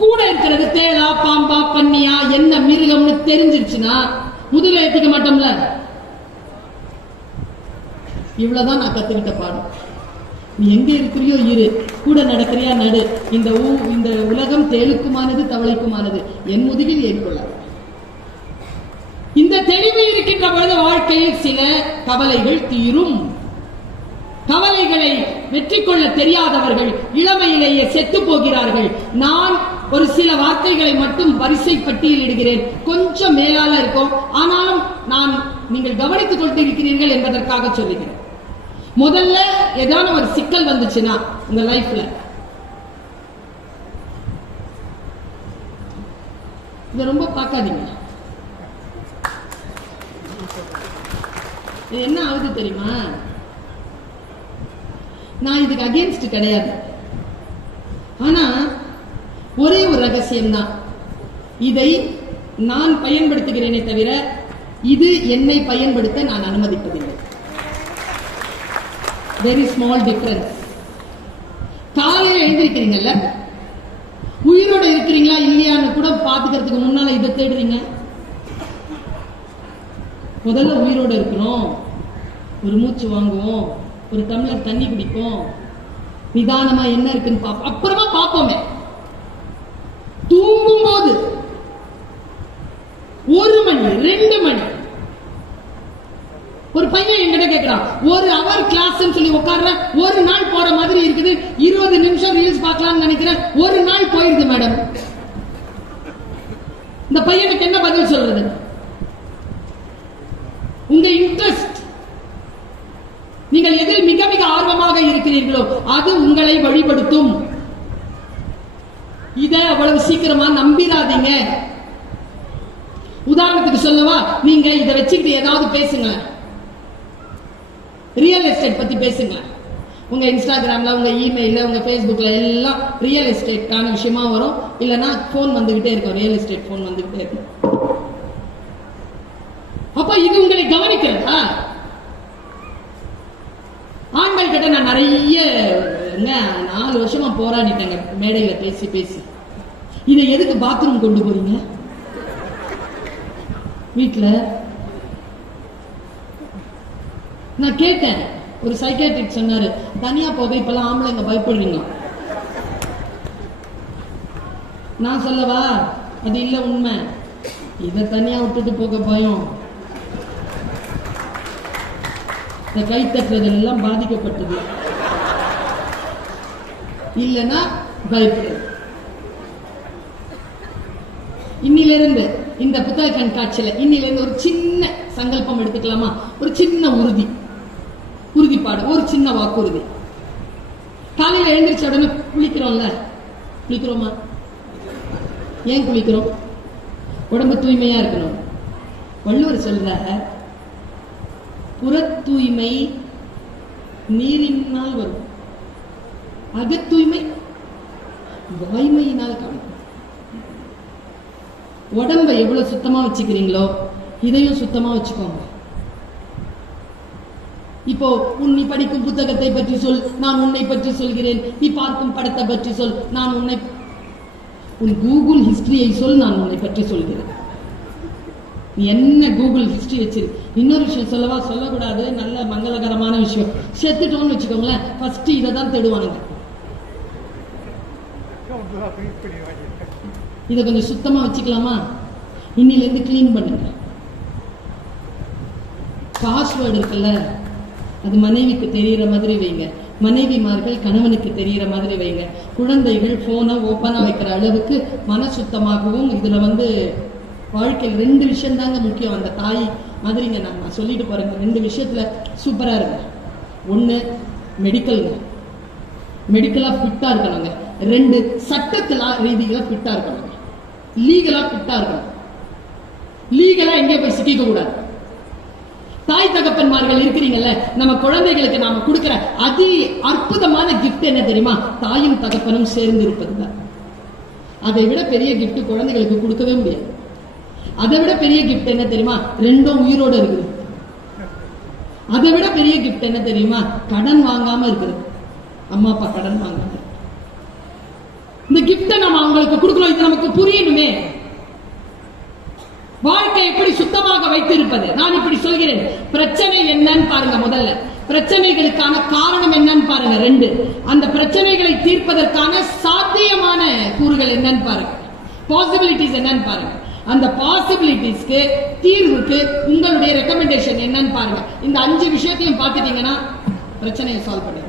கூட இருக்கிறது தேளா பாம்பா பன்னியா என்ன மிருகம்னு தெரிஞ்சிருச்சுன்னா முதல்ல ஏத்திக்க மாட்டோம்ல. இவ்வளவுதான் நான் கத்துக்கிட்ட பாடம். நீ எங்க இருக்கிறியோ இரு, கூட நடக்கிறியா நடு. இந்த உலகம் தேளுக்குமானது, தவளைக்குமானது. என் முதுகில் ஏற்கொள்ள. இந்த தெளிவு இருக்கின்ற பொழுது வாழ்க்கையில் சில கவலைகள் தீரும். கவலைகளை வெற்றி கொள்ள தெரியாதவர்கள் இளமையிலேயே செத்து போகிறார்கள். நான் ஒரு சில வார்த்தைகளை மட்டும் வரிசை பட்டியலிடுகிறேன். கொஞ்சம் மேலால இருக்கும், ஆனாலும் நான் நீங்கள் கவனித்துக் கொண்டிருக்கிறீர்கள் என்பதற்காக சொல்லுகிறேன். முதல்ல ஏதான ஒரு சிக்கல் வந்துச்சுன்னா உங்க லைஃப்ல, இத ரொம்ப பார்க்காதீங்க. இது என்ன ஆகுது தெரியுமா? நான் இதுக்கு அகேன்ஸ்ட் கிடையாது. ஆனா ஒரே ஒரு ரகசியம் தான், இதை நான் பயன்படுத்துகிறேனே தவிர இது என்னை பயன்படுத்த நான் அனுமதிப்பதில்லை. Very small difference. காலையில் எழுந்திருக்கிறீங்கல்ல, உயிரோட இருக்கிறீங்களா இல்லையான்னு கூட பாத்துக்கிறதுக்கு முன்னால இதை தேடுறீங்க. முதல்ல உயிரோட இருக்கிறோம், ஒரு மூச்சு வாங்குவோம், ஒரு டம்ளர் தண்ணி குடிப்போம், நிதானமா என்ன இருக்குன்னு பார்ப்போம், அப்புறமா பார்ப்போமே. தூங்கும் போது 1 மணி 2 மணி ஒரு பையன் என்கிட்ட கேட்கிறான், 1 ஹவர் கிளாஸ் சொல்லி உட்கார்ற, ஒரு நாள் போற மாதிரி இருக்குது, 20 நிமிஷம் ரீல்ஸ் பார்க்கலாம்னு நினைக்கிறேன், ஒரு நாள் போயிடுது மேடம். இந்த பையனுக்கு என்ன பதில் சொல்றது? உங்க இன்ட்ரெஸ்ட், நீங்கள் எதில் மிக மிக ஆர்வமாக இருக்கிறீர்களோ அது உங்களை வழிபடுத்தும். இதை அவ்வளவு சீக்கிரமா நம்பிராதீங்க. உதாரணத்துக்கு சொல்லவா, நீங்க இதை வச்சுக்கிட்டு ஏதாவது பேசுங்க, ரியல் எஸ்டேட் பத்தி பேசுங்க. உங்க இன்ஸ்டாகிராம்ல, உங்க இமெயில, உங்க பேஸ்புக்ல எல்லாம் ரியல் எஸ்டேட்கான விஷயமா வரும். இல்லைன்னா போன் வந்துகிட்டே இருக்கும், ரியல் எஸ்டேட் போன் வந்துகிட்டே இருக்கும். அப்ப இது உங்களை கவனிக்கிறதா? ஆண்கள் கிட்ட நான் நிறைய 4 வருஷமா போராடிட்டேங்க மேடையில பேசி பேசி. இதை எதுக்கு பாத்ரூம் கொண்டு போறீங்க வீட்டுல? நான் கேட்டேன். ஒரு சைக்காட்ரிஸ்ட் சொன்னாரு, தனியா போக இப்பெல்லாம் ஆம்பளைங்க பயப்படுறீங்க. நான் சொல்லவா, அது இல்ல உண்மை. இத தனியா விட்டுட்டு போக பயம். இந்த கை தட்டுறதுல எல்லாம் பாதிக்கப்பட்டது இல்லைன்னா பயப்படுறது. இன்னிலிருந்து இந்த புத்தக கண்காட்சியில இன்னிலிருந்து ஒரு சின்ன சங்கல்பம் எடுத்துக்கலாமா? ஒரு சின்ன உறுதிப்பாடு, ஒரு சின்ன வாக்குறுதி. காலையில எழுந்திரிச்ச உடனே குளிக்கிறோம்ல, குளிக்கிறோமா? ஏன் குளிக்கிறோம்? உடம்பு தூய்மையா இருக்கணும். வள்ளுவர் சொல்ற, புற தூய்மை நீரினால் வரும், அக தூய்மை வாய்மையினால் காணும். உடம்பை எவ்வளவு சுத்தமா வச்சுக்கிறீங்களோ இதையும் சுத்தமா வச்சுக்கோங்க. இப்போ நீ படிக்கும் புத்தகத்தை பற்றி சொல், நான் உன்னை பற்றி சொல்கிறேன். நீ பார்க்கும் படத்தை பற்றி சொல், நான் உன்னை. உன் கூகுள் ஹிஸ்டரியை சொல், நான் உன்னை பற்றி சொல்கிறேன். நீ என்ன கூகுள் ஹிஸ்டரி வச்சிரு. இன்னொரு விஷயம் சொல்லவா? சொல்லக்கூடாது, நல்ல மங்களகரமான விஷயம். செத்துட்டோம்னு வச்சுக்கோங்களேன், ஃபர்ஸ்ட் இதை தான் தேடுவானுங்க. இதை கொஞ்சம் சுத்தமா வச்சுக்கலாமா? இன்னில இருந்து கிளீன் பண்ணுங்க. பாஸ்வேர்டு இருக்குல்ல, அது மனைவிக்கு தெரியற மாதிரி வைங்க. மனைவிமார்கள் கணவனுக்கு தெரியற மாதிரி வைங்க. குழந்தைகள் போனை ஓப்பனா வைக்கிற அளவுக்கு மன சுத்தமாகவும். இதுல வாழ்க்கையில் 2 விஷயம் தாங்க முக்கியம். அந்த தாய் மாதிரிங்க நான் சொல்லிட்டு போறேங்க. 2 விஷயத்துல சூப்பரா இருங்க. 1 மெடிக்கலா ஃபிட்டா இருக்கணுங்க. 2 சட்டத்துல ரீதியில ஃபிட்டா இருக்கணுங்க. லீகலா ஃபிட்டா இருக்கணும். லீகலா எங்கே போய் சிக்கிக்க கூடாது. தாய் தகப்பன்மார்கள் இருக்கிறீங்கல்ல, நம்ம குழந்தைகளுக்கு நாம கொடுக்கிற அதி அற்புதமான கிஃப்ட் என்ன தெரியுமா? தாயும் தகப்பனும் சேர்ந்து இருப்பதுதான். அதை விட பெரிய கிஃப்ட் குழந்தைகளுக்கு கொடுக்கவே முடியாது. அதை விட பெரிய கிஃப்ட் என்ன தெரியுமா? 2 உயிரோட இருக்குது. அதை விட பெரிய கிஃப்ட் என்ன தெரியுமா? கடன் வாங்காம இருக்குது. அம்மா அப்பா கடன் வாங்காம. இந்த கிஃப்ட நம்ம அவங்களுக்கு கொடுக்கணும். இது நமக்கு புரியணுமே. வாழ்க்கை எப்படி சுத்தமாக வைத்திருப்பது? நான் இப்படி சொல்கிறேன். பிரச்சனை என்னன்னு பாருங்க. முதல்ல பிரச்சனைகளுக்கான காரணம் என்னன்னு பாருங்க. 2 அந்த பிரச்சனைகளை தீர்ப்பதற்கான சாத்தியமான கூறுகள் என்னன்னு பாருங்க. பாசிபிலிட்டிஸ் என்னன்னு பாருங்க. அந்த பாசிபிலிட்டிஸ்க்கு தீர்வுக்கு உங்களுடைய ரெக்கமெண்டேஷன் என்னன்னு பாருங்க. இந்த 5 விஷயத்தையும் பார்த்துட்டீங்கன்னா பிரச்சனையை சால்வ் பண்ணுங்க.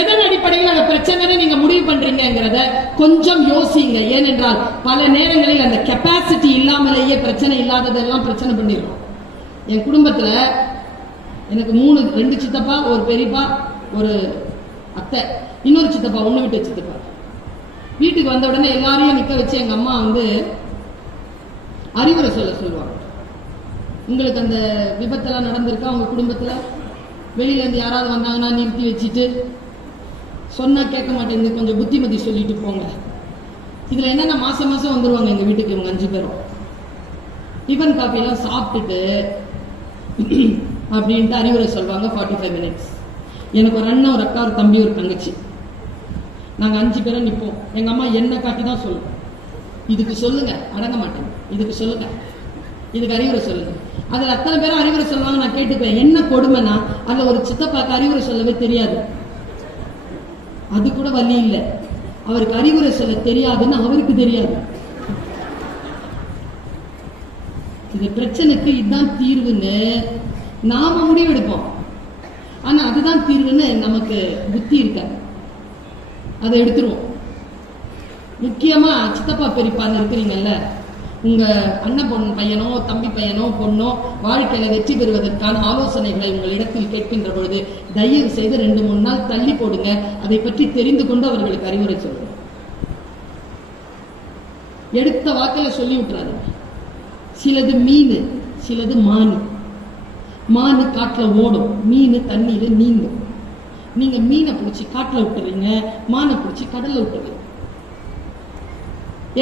எதன் அடிப்படையில் அந்த பிரச்சனை நீங்க முடிவு பண்றீங்கிறத கொஞ்சம் யோசிங்க. ஏனென்றால் பல நேரங்களில் அந்த கெப்பாசிட்டி இல்லாமலேயே பிரச்சனை இல்லாததெல்லாம் பிரச்சனை பண்ணிடுறோம். என் குடும்பத்துல எனக்கு 2 சித்தப்பா, ஒரு பெரியப்பா, ஒரு அத்தை, இன்னொரு சித்தப்பா, 1 விட்டு சித்தப்பா. வீட்டுக்கு வந்த உடனே எல்லாரையும் நிக்க வச்சு எங்க அம்மா அறிவுரை சொல்லுவாங்க. உங்களுக்கு அந்த விபத்தெல்லாம் நடந்திருக்கா உங்க குடும்பத்துல? வெளியில இருந்து யாராவது வந்தாங்கன்னா நிறுத்தி வச்சுட்டு, சொன்னா கேட்க மாட்டேங்குது, கொஞ்சம் புத்திமதி சொல்லிட்டு போங்க. இதுல என்னன்னா மாசம் வந்துருவாங்க எங்க வீட்டுக்கு இவங்க 5 பேரும். டிஃபன் காஃபி எல்லாம் சாப்பிட்டுட்டு அப்படின்ட்டு அறிவுரை சொல்வாங்க. 45 மினிட்ஸ். எனக்கு ஒரு அண்ணன், ஒரு அக்கா, ஒரு தம்பி, ஒரு தங்கச்சி. நாங்க 5 பேரும் நிற்போம். எங்க அம்மா என்ன காட்டி தான் சொல்லும். இதுக்கு சொல்லுங்க, அடங்க மாட்டேங்க, இதுக்கு சொல்லுங்க, இதுக்கு அறிவுரை சொல்லுங்க. அதுல அத்தனை பேரும் அறிவுரை சொல்லுவாங்க. நான் கேட்டுப்பேன். என்ன கொடுமைன்னா, அதுல ஒரு சித்தப்பாக்கு அறிவுரை சொல்லவே தெரியாது. அது கூட வழி இல்லை. அவருக்கு அறிவுரை சொல்ல தெரியாதுன்னு அவருக்கு தெரியாது. இந்த பிரச்சனைக்கு இதுதான் தீர்வுன்னு நாம முடிவெடுப்போம். ஆனா அதுதான் தீர்வுன்னு நமக்கு புத்தி இருக்காது. அதை எடுத்துருவோம். முக்கியமா சித்தப்பா பெரியப்பான்னு இருக்கிறீங்கல்ல, உங்க அண்ணன் பையனோ தம்பி பையனோ பொண்ணோ வாழ்க்கையில வெற்றி பெறுவதற்கான ஆலோசனைகளை உங்களிடத்தில் கேட்கின்ற பொழுது தயவு செய்து 2-3 நாள் தள்ளி போடுங்க. அதை பற்றி தெரிந்து கொண்டு அவர்களுக்கு அறிவுரை சொல்லுங்க. எடுத்த வாக்கில சொல்லி விட்டுறாரு. சிலது மீன், சிலது மான். மானு காட்டுல ஓடும், மீன் தண்ணியில நீந்தும். நீங்க மீனை பிடிச்சி காட்டுல விட்டுறீங்க, மானை பிடிச்சி கடல்ல விட்டுறீங்க.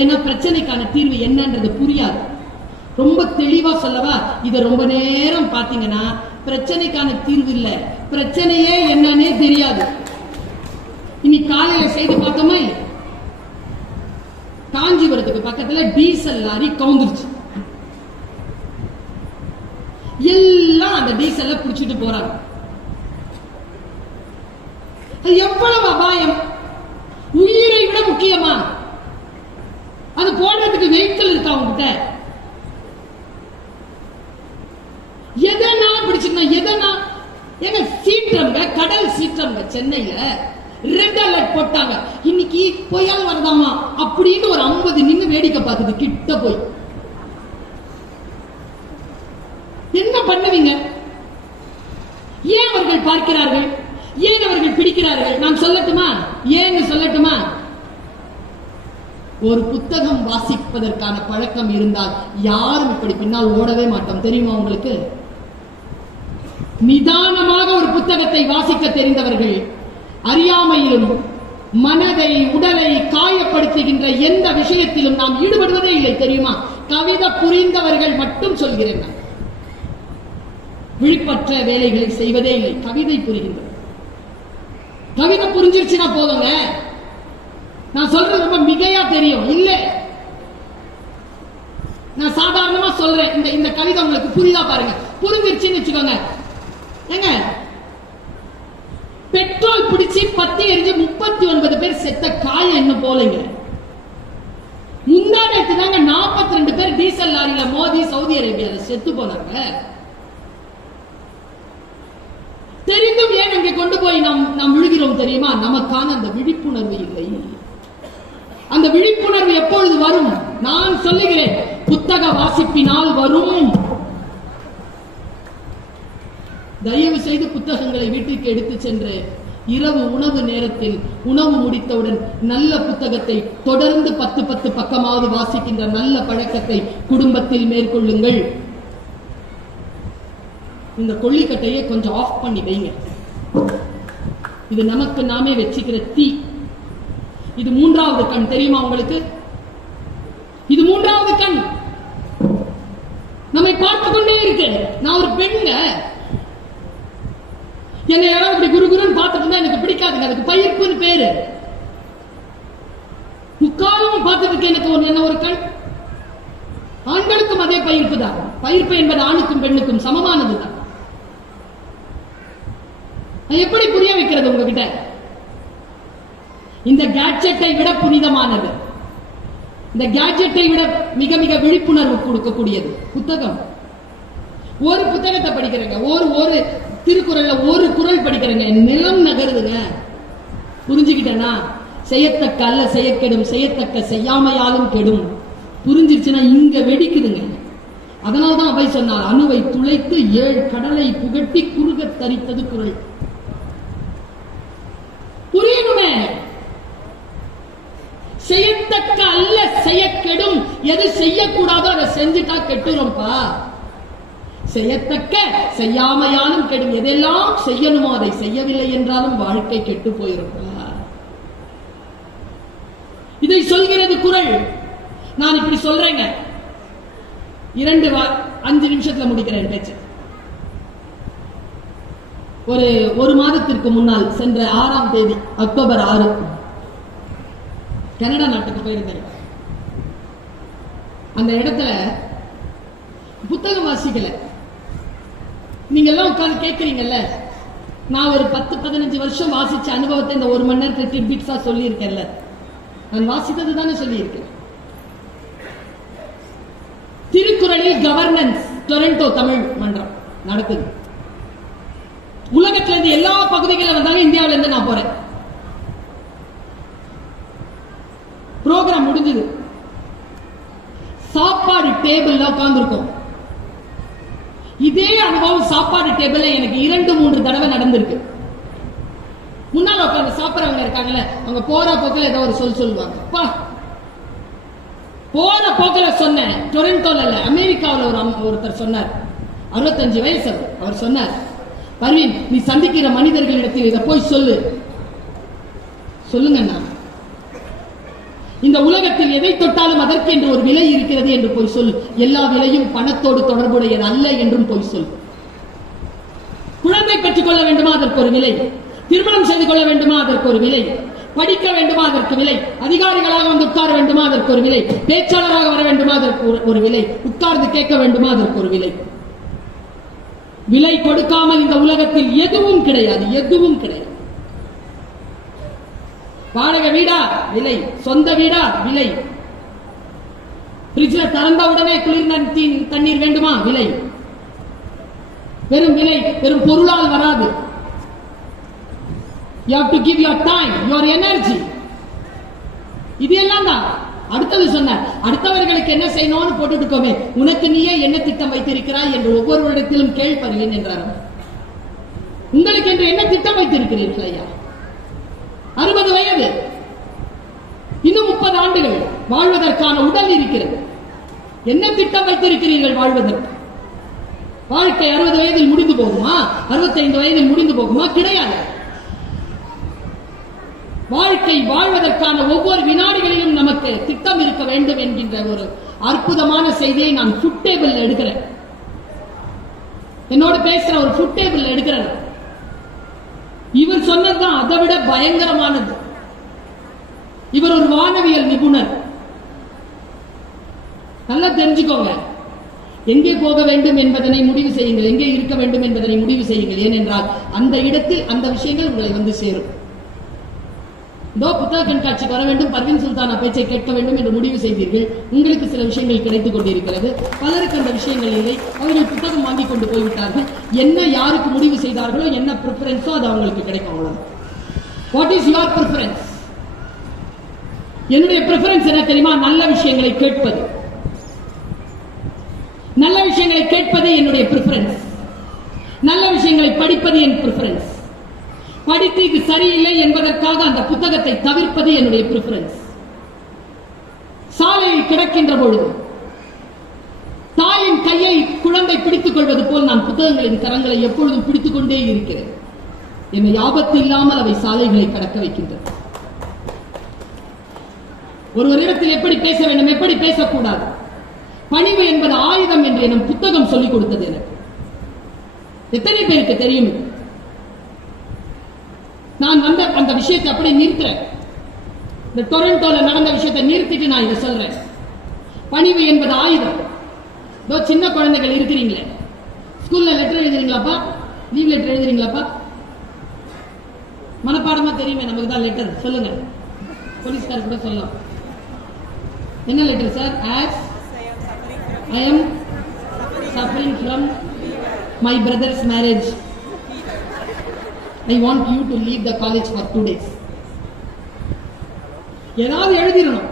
ஏன்னா பிரச்சனைக்கான தீர்வு என்னன்றது புரியாது. ரொம்ப தெளிவா சொல்லவா, இத ரொம்ப நேரம் பாத்தீங்கன்னா பிரச்சனைக்கான தீர்வு இல்ல, பிரச்சனையே என்னன்னே தெரியாது. இனி காலையில செய்து பார்த்தோமா இல்ல, காஞ்சிபுரத்துக்கு பக்கத்துல டீசல் லாரி கவுந்துருச்சு. எல்லாம் அந்த டீசல்ல புடிச்சிட்டு போறாங்க. எவ்வளவு அபாயம், உயிரை விட முக்கியமா. அது போடுறதுக்கு வெஹிக்கிள் இருக்கா உங்ககிட்ட? எதனா பிடிச்சிருந்தா எதனா எங்க சீற்றம்ங்க, கடல் சீற்றம்ங்க. சென்னையில ரெட் அலர்ட் போட்டாங்க, இன்னைக்கு புயல் வரதாமா அப்படின்னு ஒரு 50 நின்று வேடிக்கை பார்க்குது கிட்ட போய். என்ன பண்ணுவீங்க? ஏன் அவர்கள் பார்க்கிறார்கள், ஏன் அவர்கள் பிடிக்கிறார்கள்? நான் சொல்லட்டுமா, ஏன்னு சொல்லட்டுமா? ஒரு புத்தகம் வாசிப்பதற்கான பழக்கம் இருந்தால் யாரும் இப்படி பின்னால் ஓடவே மாட்டோம். தெரியுமா உங்களுக்கு? நிதானமாக ஒரு புத்தகத்தை வாசிக்க தெரிந்தவர்கள் அறியாமையிலும் மனதை உடலை காயப்படுத்துகின்ற எந்த விஷயத்திலும் நாம் ஈடுபடுவதே இல்லை. தெரியுமா? கவிதை புரிந்தவர்கள் மட்டும் சொல்கிறேன். விழிப்பற்ற வேலைகளை செய்வதே இல்லை. கவிதை புரிகின்ற, கவிதை புரிஞ்சிருச்சுன்னா போதுங்க. நான் சொல்றது ரொம்ப மிகையா தெரியும் இல்ல, நான் சாதாரணமா சொல்றேன். இந்த கவிதை உங்களுக்கு புரியுதா பாருங்க. புரிஞ்சிருச்சுன்னு வச்சுக்கோங்க. ஏங்க, பெட்ரோல் பிடிச்சி பத்தி எரிஞ்சு 39 பேர் செத்த காயம் என்ன போலங்க. முந்தானத்து தாங்க 42 பேர் டீசல் லாரியில மோதி சவுதி அரேபியால செத்து போனாங்க. தெரிந்தும் ஏன் அங்கே கொண்டு போய் நாம் விழுகிறோம் தெரியுமா? நமக்கான அந்த விழிப்புணர்வு இல்லை. அந்த விழிப்புணர்வு எப்பொழுது வரும்? நான் சொல்லுகிறேன், புத்தக வாசிப்பினால் வரும். தயவு செய்து புத்தகங்களை வீட்டுக்கு எடுத்து சென்று இரவு உணவு நேரத்தில் உணவு முடித்தவுடன் நல்ல புத்தகத்தை தொடர்ந்து 10 பக்கமாவது வாசிக்கின்ற நல்ல பழக்கத்தை குடும்பத்தில் மேற்கொள்ளுங்கள். இந்த கொள்ளிக்கட்டையை கொஞ்சம் ஆஃப் பண்ணி வைங்க. இது நமக்கு நாமே வச்சுக்கிற தீ. இது 3வது கண். தெரியுமா உங்களுக்கு? இது 3வது கண் நம்மை பார்த்து கொண்டே இருக்கு. நான் ஒரு பெண்ங்க, என்னை யாராவது இப்படி குருகுருன்னு பார்த்துட்டு இருந்தா எனக்கு பிடிக்காதுங்க. அதுக்கு பயிர்ப்புன்னு பேரு. முக்காலும் பார்த்துட்டு இருக்க எனக்கு என்ன ஒரு கண். ஆண்களுக்கும் அதே பயிர்ப்பு தான். பயிர்ப்பு என்பது ஆணுக்கும் பெண்ணுக்கும் சமமானதுதான். எப்படி புரிய வைக்கிறது உங்ககிட்ட? இந்த கேட்ஜெட்டை விட புனிதமானது, இந்த கேட்ஜெட்டை விட மிக மிக விழிப்புணர்வு கொடுக்கக்கூடியது புத்தகம். ஒரு புத்தகத்தை படிக்கிறேங்க, ஒரு திருக்குறள்ல ஒரு குறள் படிக்கிறேங்க, நிலம் நகருதுங்க. புரிஞ்சுக்கிட்டேன்னா செய்யத்தக்க அல்ல செய்யக்கெடும், செய்யத்தக்க செய்யாமையாலும் கெடும். புரிஞ்சிருச்சுன்னா இங்க வெடிக்குதுங்க. அதனால்தான் அவை சொன்னார், அணுவை துளைத்து 7 கடலை புகட்டி குறுக தரித்தது குறள். புரியணுமே. செய்யத்தக்க அல்ல செய்யக்கெடும். எது செய்யக்கூடாதோ அதை செஞ்சுட்டா கெட்டுரும்பா. செய்யத்தக்க செய்யாமையாலும் கெடும். எதெல்லாம் செய்யணுமோ அதை செய்யவில்லை என்றாலும் வாழ்க்கை கெட்டு போயிருப்பா. இதை சொல்கிறது குறள். நான் இப்படி சொல்றேங்க, 5 நிமிஷத்துல முடிக்கிறேன் பேச்சு. ஒரு மாதத்திற்கு முன்னால் சென்ற 6ஆம் தேதி அக்டோபர் 6 கனடா நாட்டுக்கு போயிருந்தேன். அந்த இடத்துல புத்தகம் வாசிக்கல. நீங்க எல்லாம் உட்கார்ந்து கேட்கறீங்கல்ல, நான் ஒரு 10-15 வருஷம் வாசிச்ச அனுபவத்தை இந்த 1 மணி நேரத்தில் டிட்பிட்ஸா சொல்லி இருக்கேன்ல. நான் வாசித்தது தானே சொல்லி இருக்கேன். திருக்குறளில் கவர்னன்ஸ் டொரண்டோ தமிழ் மன்றம் நடக்குது. உலகத்துல இருந்து எல்லா பகுதிகளில் வந்தாங்க. இந்தியாவில இருந்து நான் போறேன். புரோகிராம் முடிஞ்சது. சாப்பாடு டேபிள்ல உட்கார்ந்து இருக்கோம். இதே அனுபவம் சாப்பாடு டேபிள்ல எனக்கு 2-3 தடவை நடந்திருக்கு. முன்னால உட்கார்ந்து சாப்பிடறவங்க இருக்காங்கல்ல, அவங்க போற போக்கில் ஏதோ ஒரு சொல்லுவாங்க. போற போக்கில் சொன்னேன். டொரண்டோல இல்ல, அமெரிக்காவில் ஒருத்தர் சொன்னார், 65 வயசு. அவர் சொன்னார், பர்வீன், நீ சந்திக்கிற மனிதர்களிடத்தில் இதை போய் சொல்லு. சொல்லுங்கண்ணா, இந்த உலகத்தில் எதை தொட்டாலும் அதற்கு என்று ஒரு விலை இருக்கிறது என்று போய் சொல்லு. எல்லா விலையும் பணத்தோடு தொடர்புடையது அல்ல என்றும் போய் சொல்லு. குழந்தை பெற்றுக் கொள்ள வேண்டுமா, அதற்கு ஒரு விலை. திருமணம் செய்து கொள்ள வேண்டுமா, அதற்கு ஒரு விலை. படிக்க வேண்டுமா, அதற்கு விலை. அதிகாரிகளாக வந்து உட்கார வேண்டுமா, அதற்கு ஒரு விலை. பேச்சாளராக வர வேண்டுமா, அதற்கு ஒரு விலை. உட்கார்ந்து கேட்க வேண்டுமா, அதற்கு ஒரு விலை. விலை கொடுக்காமல் இந்த உலகத்தில் எதுவும் கிடையாது, எதுவும் கிடையாது. வாடகை வீடா, விலை. சொந்த வீடா, விலை. ஃப்ரிட்ஜ்ல திறந்த உடனே குளிர் தண்ணீர் வேண்டுமா, விலை. வெறும் விலை, வெறும் பொருளால் வராது. You have to give your time, your energy. இது எல்லாம் தான். அடுத்தது சொன்னார், அடுத்தவர்களுக்கு என்ன செய்யணும்னு போட்டுட்டு இருக்கோமே, உனக்கு நீயே என்ன திட்டம் வைத்திருக்கிறாய் என்று ஒவ்வொருவரிடத்திலும் கேள்விப்படுவேன் என்றார். உங்களுக்கு என்று என்ன திட்டம் வைத்திருக்கிறீர்கள் ஐயா? 60 வயது, இன்னும் 30 ஆண்டுகள் வாழ்வதற்கான உடல் இருக்கிறது. என்ன திட்டம் வைத்திருக்கிறீர்கள் வாழ்வதற்கு? வாழ்க்கை 60 வயதில் முடிந்து போகுமா, 65 வயதில் முடிந்து போகுமா? கிடையாது. வாழ்க்கை வாழ்வதற்கான ஒவ்வொரு வினாடிகளிலும் நமக்கு திட்டம் இருக்க வேண்டும் என்கின்ற ஒரு அற்புதமான செய்தியை நான் ஃபுட் டேபிள் எடுக்கிறேன். என்னோட பேசுற ஒரு ஃபுட் டேபிள் எடுக்கிறேன். இவர் சொன்னதுதான் அதை விட பயங்கரமானது. இவர் ஒரு வானவியல் நிபுணர். நல்லா தெரிஞ்சுக்கோங்க. எங்கே போக வேண்டும் என்பதனை முடிவு செய்யுங்கள், எங்கே இருக்க வேண்டும் என்பதனை முடிவு செய்யுங்கள். ஏனென்றால் அந்த இடத்தில் அந்த விஷயங்கள் உங்களை வந்து சேரும். புத்தக கண்காட்சிக்கு வர வேண்டும், பர்வீன் சுல்தானா பேச்சை கேட்க வேண்டும் என்று முடிவு செய்தீர்கள். உங்களுக்கு சில விஷயங்கள் கிடைத்துக் கொண்டிருக்கிறது. பலருக்கு அந்த விஷயங்கள் இல்லை. அவர்கள் புத்தகம் வாங்கி கொண்டு போய்விட்டார்கள். என்ன யாருக்கு முடிவு செய்தார்களோ, என்ன ப்ரிஃபரன்ஸோ அது அவங்களுக்கு கிடைக்கும். அவ்வளவு. What is your preference? என்னுடைய ப்ரிஃபரன்ஸ் என்ன தெரியுமா? நல்ல விஷயங்களை கேட்பது. நல்ல விஷயங்களை கேட்பது என்னுடைய ப்ரிஃபரன்ஸ். நல்ல விஷயங்களை படிப்பது என் ப்ரிஃபரன்ஸ். படித்து இது சரியில்லை என்பதற்காக அந்த புத்தகத்தை தவிர்ப்பது என்னுடைய ப்ரிஃபரன்ஸ். சாலையில் கிடக்கின்ற பொழுது தாயின் கையை குழந்தை பிடித்துக் கொள்வது போல் நான் புத்தகங்களின் கரங்களை எப்பொழுதும் பிடித்துக் கொண்டே இருக்கிறேன். என்னை ஆபத்து இல்லாமல் அவை சாலைகளை கடக்க வைக்கின்றன. ஒருவரிடத்தில் எப்படி பேச வேண்டும், எப்படி பேசக்கூடாது. பணிவு என்பது ஆயுதம் என்று என் புத்தகம் சொல்லிக் கொடுத்தது எனக்கு. எத்தனை பேருக்கு தெரியும்? நான் வந்த அந்த விஷயத்தை அப்படி நிறுத்துறேன். இந்த டொரண்டோல நடந்த விஷயத்தை நிறுத்திட்டு நான் இதை சொல்றேன். பணிவு என்பது ஆயுதம். சின்ன குழந்தைகள் இருக்கிறீங்களே, ஸ்கூல்ல லெட்டர் எழுதுறீங்களாப்பா, லீவ் லெட்டர் எழுதுறீங்களாப்பா? மனப்பாடமா தெரியுமே நமக்கு தான் லெட்டர். சொல்லுங்க, போலீஸ்கார கூட சொல்லலாம். என்ன letter sir? As I am suffering from my brother's marriage. I want you to leave the college for 2 days. ஏதாவது எழுதிடணும்.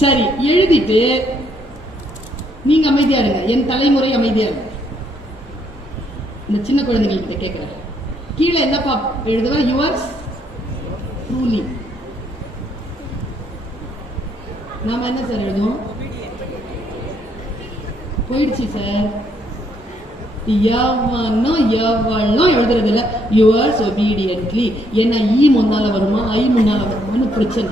சரி, எழுதிட்டு நீங்க அமைதியா இருங்க, என் தலைமுறை அமைதியா இருங்க. இந்த சின்ன குழந்தைகிட்ட கேட்கிறேன், கீழே என்னப்பா எழுதுவா? Yours truly. நாம என்ன சார் எழுதுவோம்? போயிடுச்சு சார். எவ்வளோ எழுதுறது இல்ல. Yours obediently. என்ன ஈ முன்னால வருமா, ஐ முன்னால வருமானு பிரச்சனை.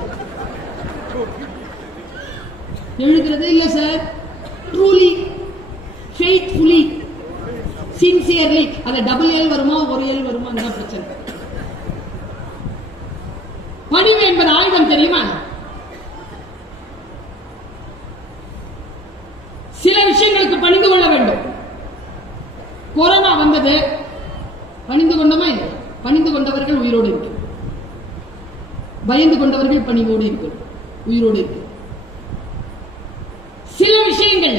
எழுதுறதே இல்ல சார். Truly, faithfully, sincerely. அந்த டபுள் எல் வருமா, ஒரு எல் வருமா, பிரச்சனை. பணிவு என்பது ஆயுதம் தெரியுமா? சில விஷயங்களுக்கு பணிந்து கொள்ள வேண்டும். கொரோனா வந்தது, பணிந்து கொண்டோமா இல்லை? பணிந்து கொண்டவர்கள் உயிரோடு இருக்கு. பயந்து கொண்டவர்கள் பணிவோடு இருக்கு, உயிரோடு இருக்கு. சில விஷயங்கள்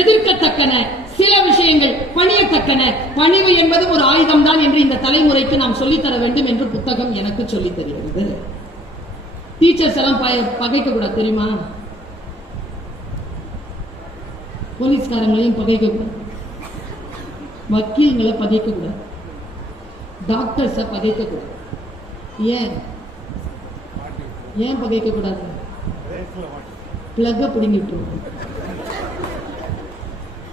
எதிர்க்கத்தக்கன, சில விஷயங்கள் பணியத்தக்கன. பணிவு என்பது ஒரு ஆயுதம் தான் என்று இந்த தலைமுறைக்கு நாம் சொல்லித்தர வேண்டும் என்று புத்தகம் எனக்கு சொல்லித் தருகிறது. டீச்சர்ஸ் எல்லாம் பகைக்க கூடாது தெரியுமா? போலீஸ்காரங்களையும் பகைக்க கூடாது, வக்கீல்களை பகைக்க கூடாது, டாக்டர்ஸ பகைக்க கூடாது. ஏன் பகைக்க கூடாது? பிளக்க பிடிங்கிட்டு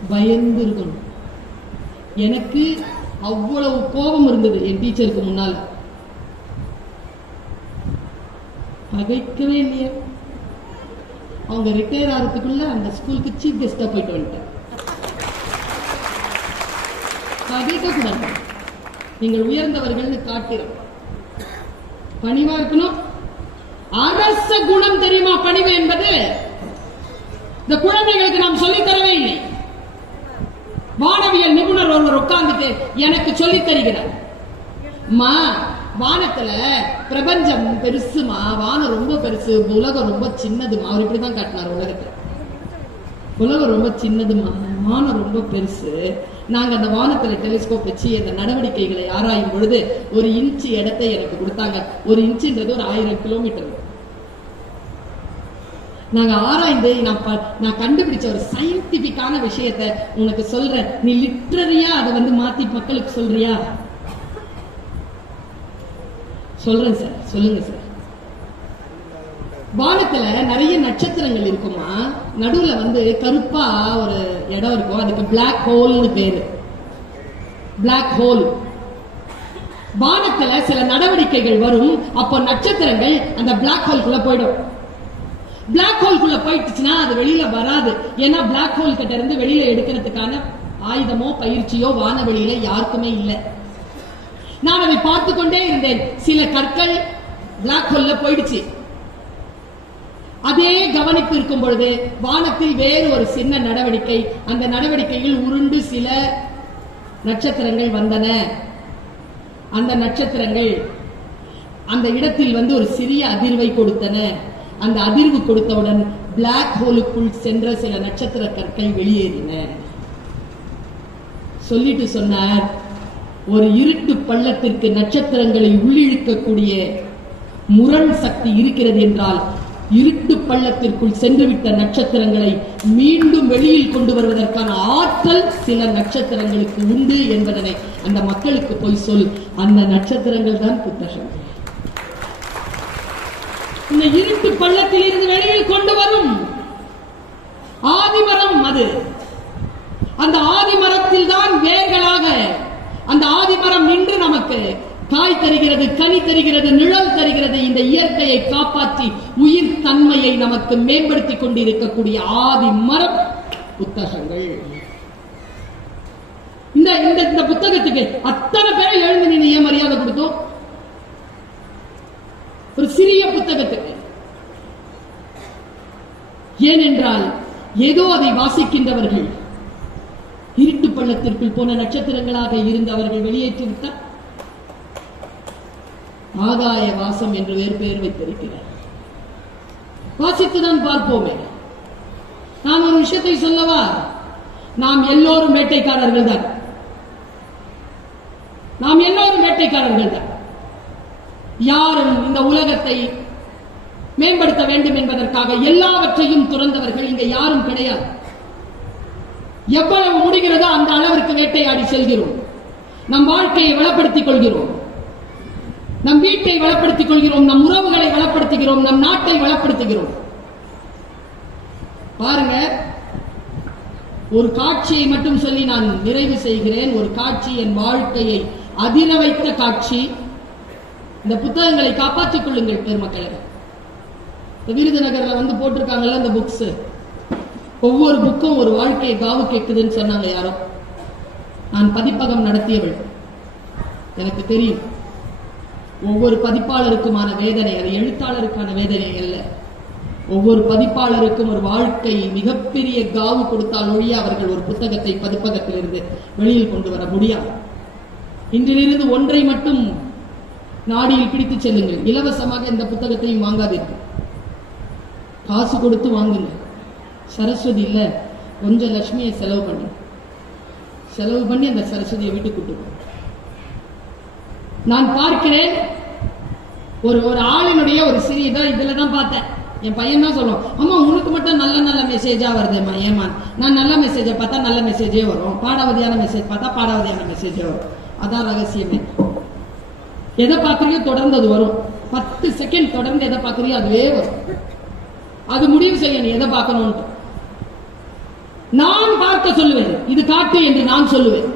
பயந்து இருக்கணும். எனக்கு அவ்வளவு கோபம் இருந்தது என் டீச்சருக்கு முன்னால. பகைக்கவே இல்லையே. அவங்க ரிட்டையர் ஆகிறதுக்குள்ள அந்த ஸ்கூலுக்கு சீஃப் கெஸ்டா போயிட்டு வந்துட்டேன். பகைக்க கூடாது. நீங்கள் உயர்ந்தவர்கள் காட்டுறோம். பணிவா இருக்கணும். அரச குணம் தெரியுமா பணிவு என்பது? இந்த குழந்தைகளுக்கு நாம் சொல்லித் தரவே இல்லை. வானவியல் நிபுணர் ஒருவர் உட்கார்ந்துட்டு எனக்கு சொல்லித் தருகிறார். மா, வானத்துல பிரபஞ்சம் பெருசுமா, வானம் ரொம்ப பெருசு, உலகம் ரொம்ப சின்னதுமா. அவர் இப்படிதான் காட்டினார் உலகத்தை. உலகம் ரொம்ப சின்னதுமா, வானம் ரொம்ப பெருசு. நாங்க அந்த வானத்துல டெலிஸ்கோப் வச்சு அந்த நடவடிக்கைகளை ஆராயும் பொழுது 1 இன்ச்சு இடத்தை எனக்கு கொடுத்தாங்க. 1 இன்ச்சுன்றது ஒரு 1000 கிலோமீட்டர். நாங்க ஆராய்ந்து நான் கண்டுபிடிச்ச ஒரு சயின்டிபிக்கான விஷயத்தை உனக்கு சொல்றேன். நீ லிட்டரரியா அதை மாத்தி மக்களுக்கு சொல்றியா? சொல்றேன் சார். சொல்லுங்க சார். வானத்துல நிறைய நட்சத்திரங்கள் இருக்குமா. நடுவுல கருப்பா ஒரு இடம் இருக்கும். அதுக்கு பிளாக் ஹோல்னு பேரு. Black hole. வானத்துல சில நடவடிக்கைகள் வரும். அப்போ நட்சத்திரங்கள் அந்த பிளாக் ஹோல்குள்ள போயிடும். பிளாக் ஹோல்குள்ள போயிடுச்சுன்னா அது வெளியில வராது. ஏன்னா பிளாக் ஹோல் கிட்ட இருந்து வெளியில எடுக்கிறதுக்கான ஆயுதமோ பயிற்சியோ வானவெளியில யாருக்குமே இல்லை. நான் அதை பார்த்து கொண்டே இருந்தேன். சில கற்கள் பிளாக் ஹோல்ல போயிடுச்சு. அதே கவனிப்பு இருக்கும் பொழுது வானத்தில் வேறு ஒரு சின்ன நடவடிக்கை. அந்த நடவடிக்கையில் உருண்டு சில நட்சத்திரங்கள் வந்தன. அந்த நட்சத்திரங்கள் அந்த இடத்தில் ஒரு சிறிய அதிர்வை கொடுத்தன. அந்த அதிர்வு கொடுத்தவுடன் பிளாக் ஹோலுக்குள் சென்ற சில நட்சத்திர கற்கள் வெளியேறின. சொல்லிட்டு சொன்னார், ஒரு இருட்டு பள்ளத்திற்கு நட்சத்திரங்களை உள்ளிழுக்கக்கூடிய முரண் சக்தி இருக்கிறது என்றால் இருட்டு பள்ளத்திற்குள் சென்றுவிட்ட நட்சத்திரங்களை மீண்டும் வெளியில் கொண்டு வருவதற்கான ஆற்றல் சில நட்சத்திரங்களுக்கு உண்டு என்பதனை அந்த மக்களுக்கு போய் சொல். அந்த நட்சத்திரங்கள் தான் புத்தகங்கள். இந்த இருட்டு பள்ளத்தில் இருந்து வெளியில் கொண்டு வரும் ஆதிமரம் அது. அந்த ஆதிமரத்தில் தான் வேர்களாக அந்த ஆதிமரம் நின்று நமக்கு காய் தருகிறது, கனி தருகிறது, நிழல் தருகிறது. இந்த இயற்கையை காப்பாற்றி உயிர் தன்மையை நமக்கு மேம்படுத்திக் கொண்டிருக்கக்கூடிய ஆதி மரம் புத்தகங்கள். இந்த புத்தகத்துக்கு அத்தனை பேரை எழுந்து நீங்க ஏன் மரியாதை கொடுத்தோம்? ஒரு சிறிய புத்தகத்துக்கு. ஏனென்றால் ஏதோ அதை வாசிக்கின்றவர்கள் இருட்டு பள்ளத்திற்குள் போன நட்சத்திரங்களாக இருந்தவர்கள் வெளியேற்றிவிட்டார். ஆகாய வாசம் என்று வேறு பெயர் வைத்திருக்கிறார். வாசித்துதான் பார்ப்போமே. நான் ஒரு விஷயத்தை சொல்லவா? நாம் எல்லோரும் வேட்டைக்காரர்கள் தான். நாம் எல்லோரும் வேட்டைக்காரர்கள் தான். யாரும் இந்த உலகத்தை மேம்படுத்த வேண்டும் என்பதற்காக எல்லாவற்றையும் துறந்தவர்கள் இங்க யாரும் கிடையாது. எவ்வளவு முடிகிறதோ அந்த அளவிற்கு வேட்டையாடி செல்கிறோம். நம் வாழ்க்கையை வளப்படுத்திக் கொள்கிறோம், நம் வீட்டை வளப்படுத்திக் கொள்கிறோம், நம் உறவுகளை வளப்படுத்துகிறோம், நம் நாட்டை வளப்படுத்துகிறோம். பாருங்க, ஒரு காட்சியை மட்டும் சொல்லி நான் நிறைவு செய்கிறேன். ஒரு காட்சி என் வாழ்க்கையை அதிர வைத்த காட்சி. இந்த புத்தகங்களை காப்பாற்றிக் கொள்ளுங்கள் பெருமக்களே. விருதுநகர்ல போட்டிருக்காங்கல்ல இந்த புக்ஸ், ஒவ்வொரு புக்கும் ஒரு வாழ்க்கையை காவு கேட்குதுன்னு சொன்னாங்க யாரோ. நான் பதிப்பகம் நடத்தியவள், எனக்கு தெரியும். ஒவ்வொரு பதிப்பாளருக்குமான வேதனை, அது எழுத்தாளருக்கான வேதனை அல்ல. ஒவ்வொரு பதிப்பாளருக்கும் ஒரு வாழ்க்கை மிகப்பெரிய காவு கொடுத்தால் ஒழிய அவர்கள் ஒரு புத்தகத்தை பதிப்பகத்திலிருந்து வெளியில் கொண்டு வர முடியாது. இன்றிலிருந்து ஒன்றை மட்டும் நாடியில் பிடித்து செல்லுங்கள். இலவசமாக இந்த புத்தகத்தையும் வாங்காதீர்கள், காசு கொடுத்து வாங்குங்க. சரஸ்வதி இல்ல, கொஞ்சம் லட்சுமியை செலவு பண்ணி அந்த சரஸ்வதியை வீட்டுக்கு கூட்டு. நான் பார்க்கிறேன் ஒரு ஆளினுடைய ஒரு சிறியதா இதுலதான் பார்த்தேன். என் பையன் தான் சொல்லுவோம், அம்மா உனக்கு மட்டும் நல்ல நல்ல மெசேஜா வருதுமா. ஏமா நான் நல்ல மெசேஜை பார்த்தா நல்ல மெசேஜே வரும், பாடாவதியான மெசேஜ் பார்த்தா பாடாவதியான மெசேஜே வரும். அதான் ரகசியமே. எதை பார்க்கறியோ தொடர்ந்து அது வரும். 10 செகண்ட் தொடர்ந்து எதை பார்க்கறியோ அதுவே வரும். அது முடிவு செய்ய நீ எதை பார்க்கணும். நான் பார்க்க சொல்லுவேன், இது காட்டு என்று நான் சொல்லுவேன்.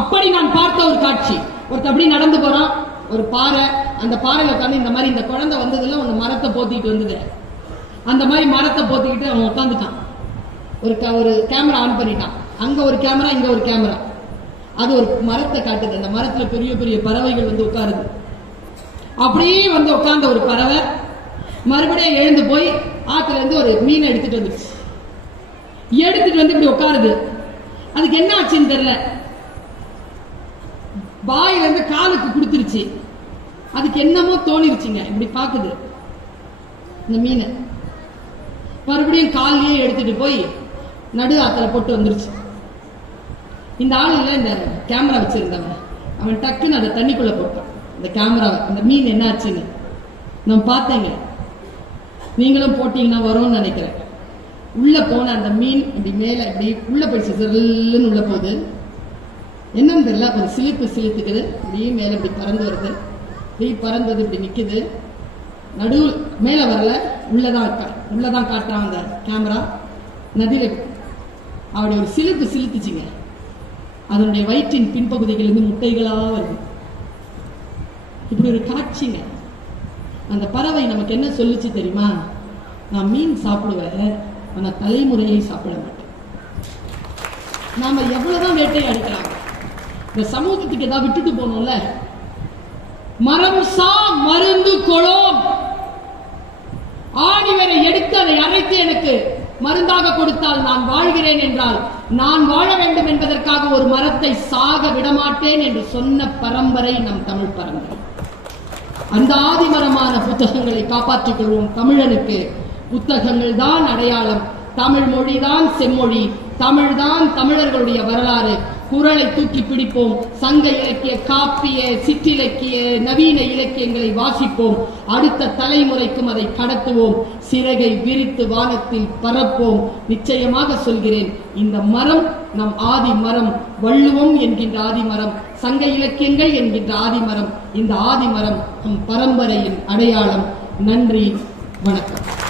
அப்படி நான் பார்த்த ஒரு காட்சி. ஒருத்த அப்படி நடந்து போறான், ஒரு பாறை, அந்த பாறையில உட்காந்து இந்த மாதிரி இந்த குழந்தை வந்ததுல ஒரு மரத்தை போத்திட்டு வந்தது, அந்த மாதிரி மரத்தை போத்திக்கிட்டு அவன் உட்காந்துட்டான். ஒரு கேமரா ஆன் பண்ணிட்டான். அங்க ஒரு கேமரா, இங்க ஒரு கேமரா. அது ஒரு மரத்தை காட்டுது. அந்த மரத்துல பெரிய பெரிய பறவைகள் வந்து உட்காருது. அப்படியே வந்து உட்கார்ந்த ஒரு பறவை மறுபடியும் எழுந்து போய் ஆத்துல இருந்து ஒரு மீனை எடுத்துட்டு வந்துச்சு. எடுத்துட்டு வந்து இப்படி உட்காருது. அதுக்கு என்ன ஆச்சுன்னு தெரியல, வாயில இருந்து காலுக்கு கொடுத்துருச்சு. அதுக்கு என்னமோ தோணிருச்சுங்க. இப்படி பாக்குது இந்த மீனை. மறுபடியும் காலையே எடுத்துட்டு போய் நடு ஆத்துல போட்டு வந்துருச்சு. இந்த ஆள் இல்ல, இந்த கேமரா வச்சிருந்தவன், அவன் டக்குன்னு அதை தண்ணிக்குள்ள போட்டான் இந்த கேமராவை. அந்த மீன் என்ன ஆச்சுன்னு நான் பார்த்தேங்க. நீங்களும் போட்டீங்கன்னா வரும்னு நினைக்கிறேன். உள்ள போன அந்த மீன் இப்படி மேல இப்படி உள்ள போயிடுச்சு. சிறுன்னு உள்ள போகுது. என்னன்னு தெரியல, ஒரு சிலித்துக்குது. இப்படி மேல இப்படி பறந்து வருது. இப்படி பறந்தது இப்படி நிக்குது. நடு மேல வரல, உள்ளதான் காட்டுறான் அந்த கேமரா. நதியில அப்படி ஒரு சிலுத்துச்சுங்க. அதனுடைய வயிற்றின் பின்பகுதிகளிலிருந்து முட்டைகளா வருது. இப்படி ஒரு காட்சிங்க. அந்த பறவை நமக்கு என்ன சொல்லுச்சு தெரியுமா? நான் மீன் சாப்பிடுவேன், ஆனா தலைமுறையை சாப்பிட மாட்டேன். நாம எவ்வளவுதான் வேட்டையாடிக்கலாம், இந்த சமூகத்துக்கு ஏதாவது விட்டுட்டு போனோம்ல. மரம் சா மருந்து கொளோம், ஆணிவரை எடுத்து அதை அரைத்து எனக்கு மருந்தாக கொடுத்தால் நான் வாழ்கிறேன் என்றால், நான் வாழ வேண்டும் என்பதற்காக ஒரு மரத்தை சாக விடமாட்டேன் என்று சொன்ன பரம்பரை நம் தமிழ் பரம்பரை. அந்த ஆதிமரமான புத்தகங்களை காப்பாற்றிக் கொள்வோம். தமிழனுக்கு புத்தகங்கள் தான் அடையாளம், தமிழ் மொழிதான் செம்மொழி, தமிழ் தான் தமிழர்களுடைய வரலாறு. குரலை தூக்கி பிடிப்போம். சங்க இலக்கிய, காப்பிய, சிற்றிலக்கிய, நவீன இலக்கியங்களை வாசிப்போம். அடுத்த தலைமுறைக்கும் அதை கடத்துவோம். சிறகை விரித்து வானத்தில் பரப்போம். நிச்சயமாக சொல்கிறேன், இந்த மரம் நம் ஆதி மரம். வள்ளுவம் என்கின்ற ஆதிமரம், சங்க இலக்கியங்கள் என்கின்ற ஆதிமரம். இந்த ஆதிமரம் நம் பரம்பரையின் அடையாளம். நன்றி, வணக்கம்.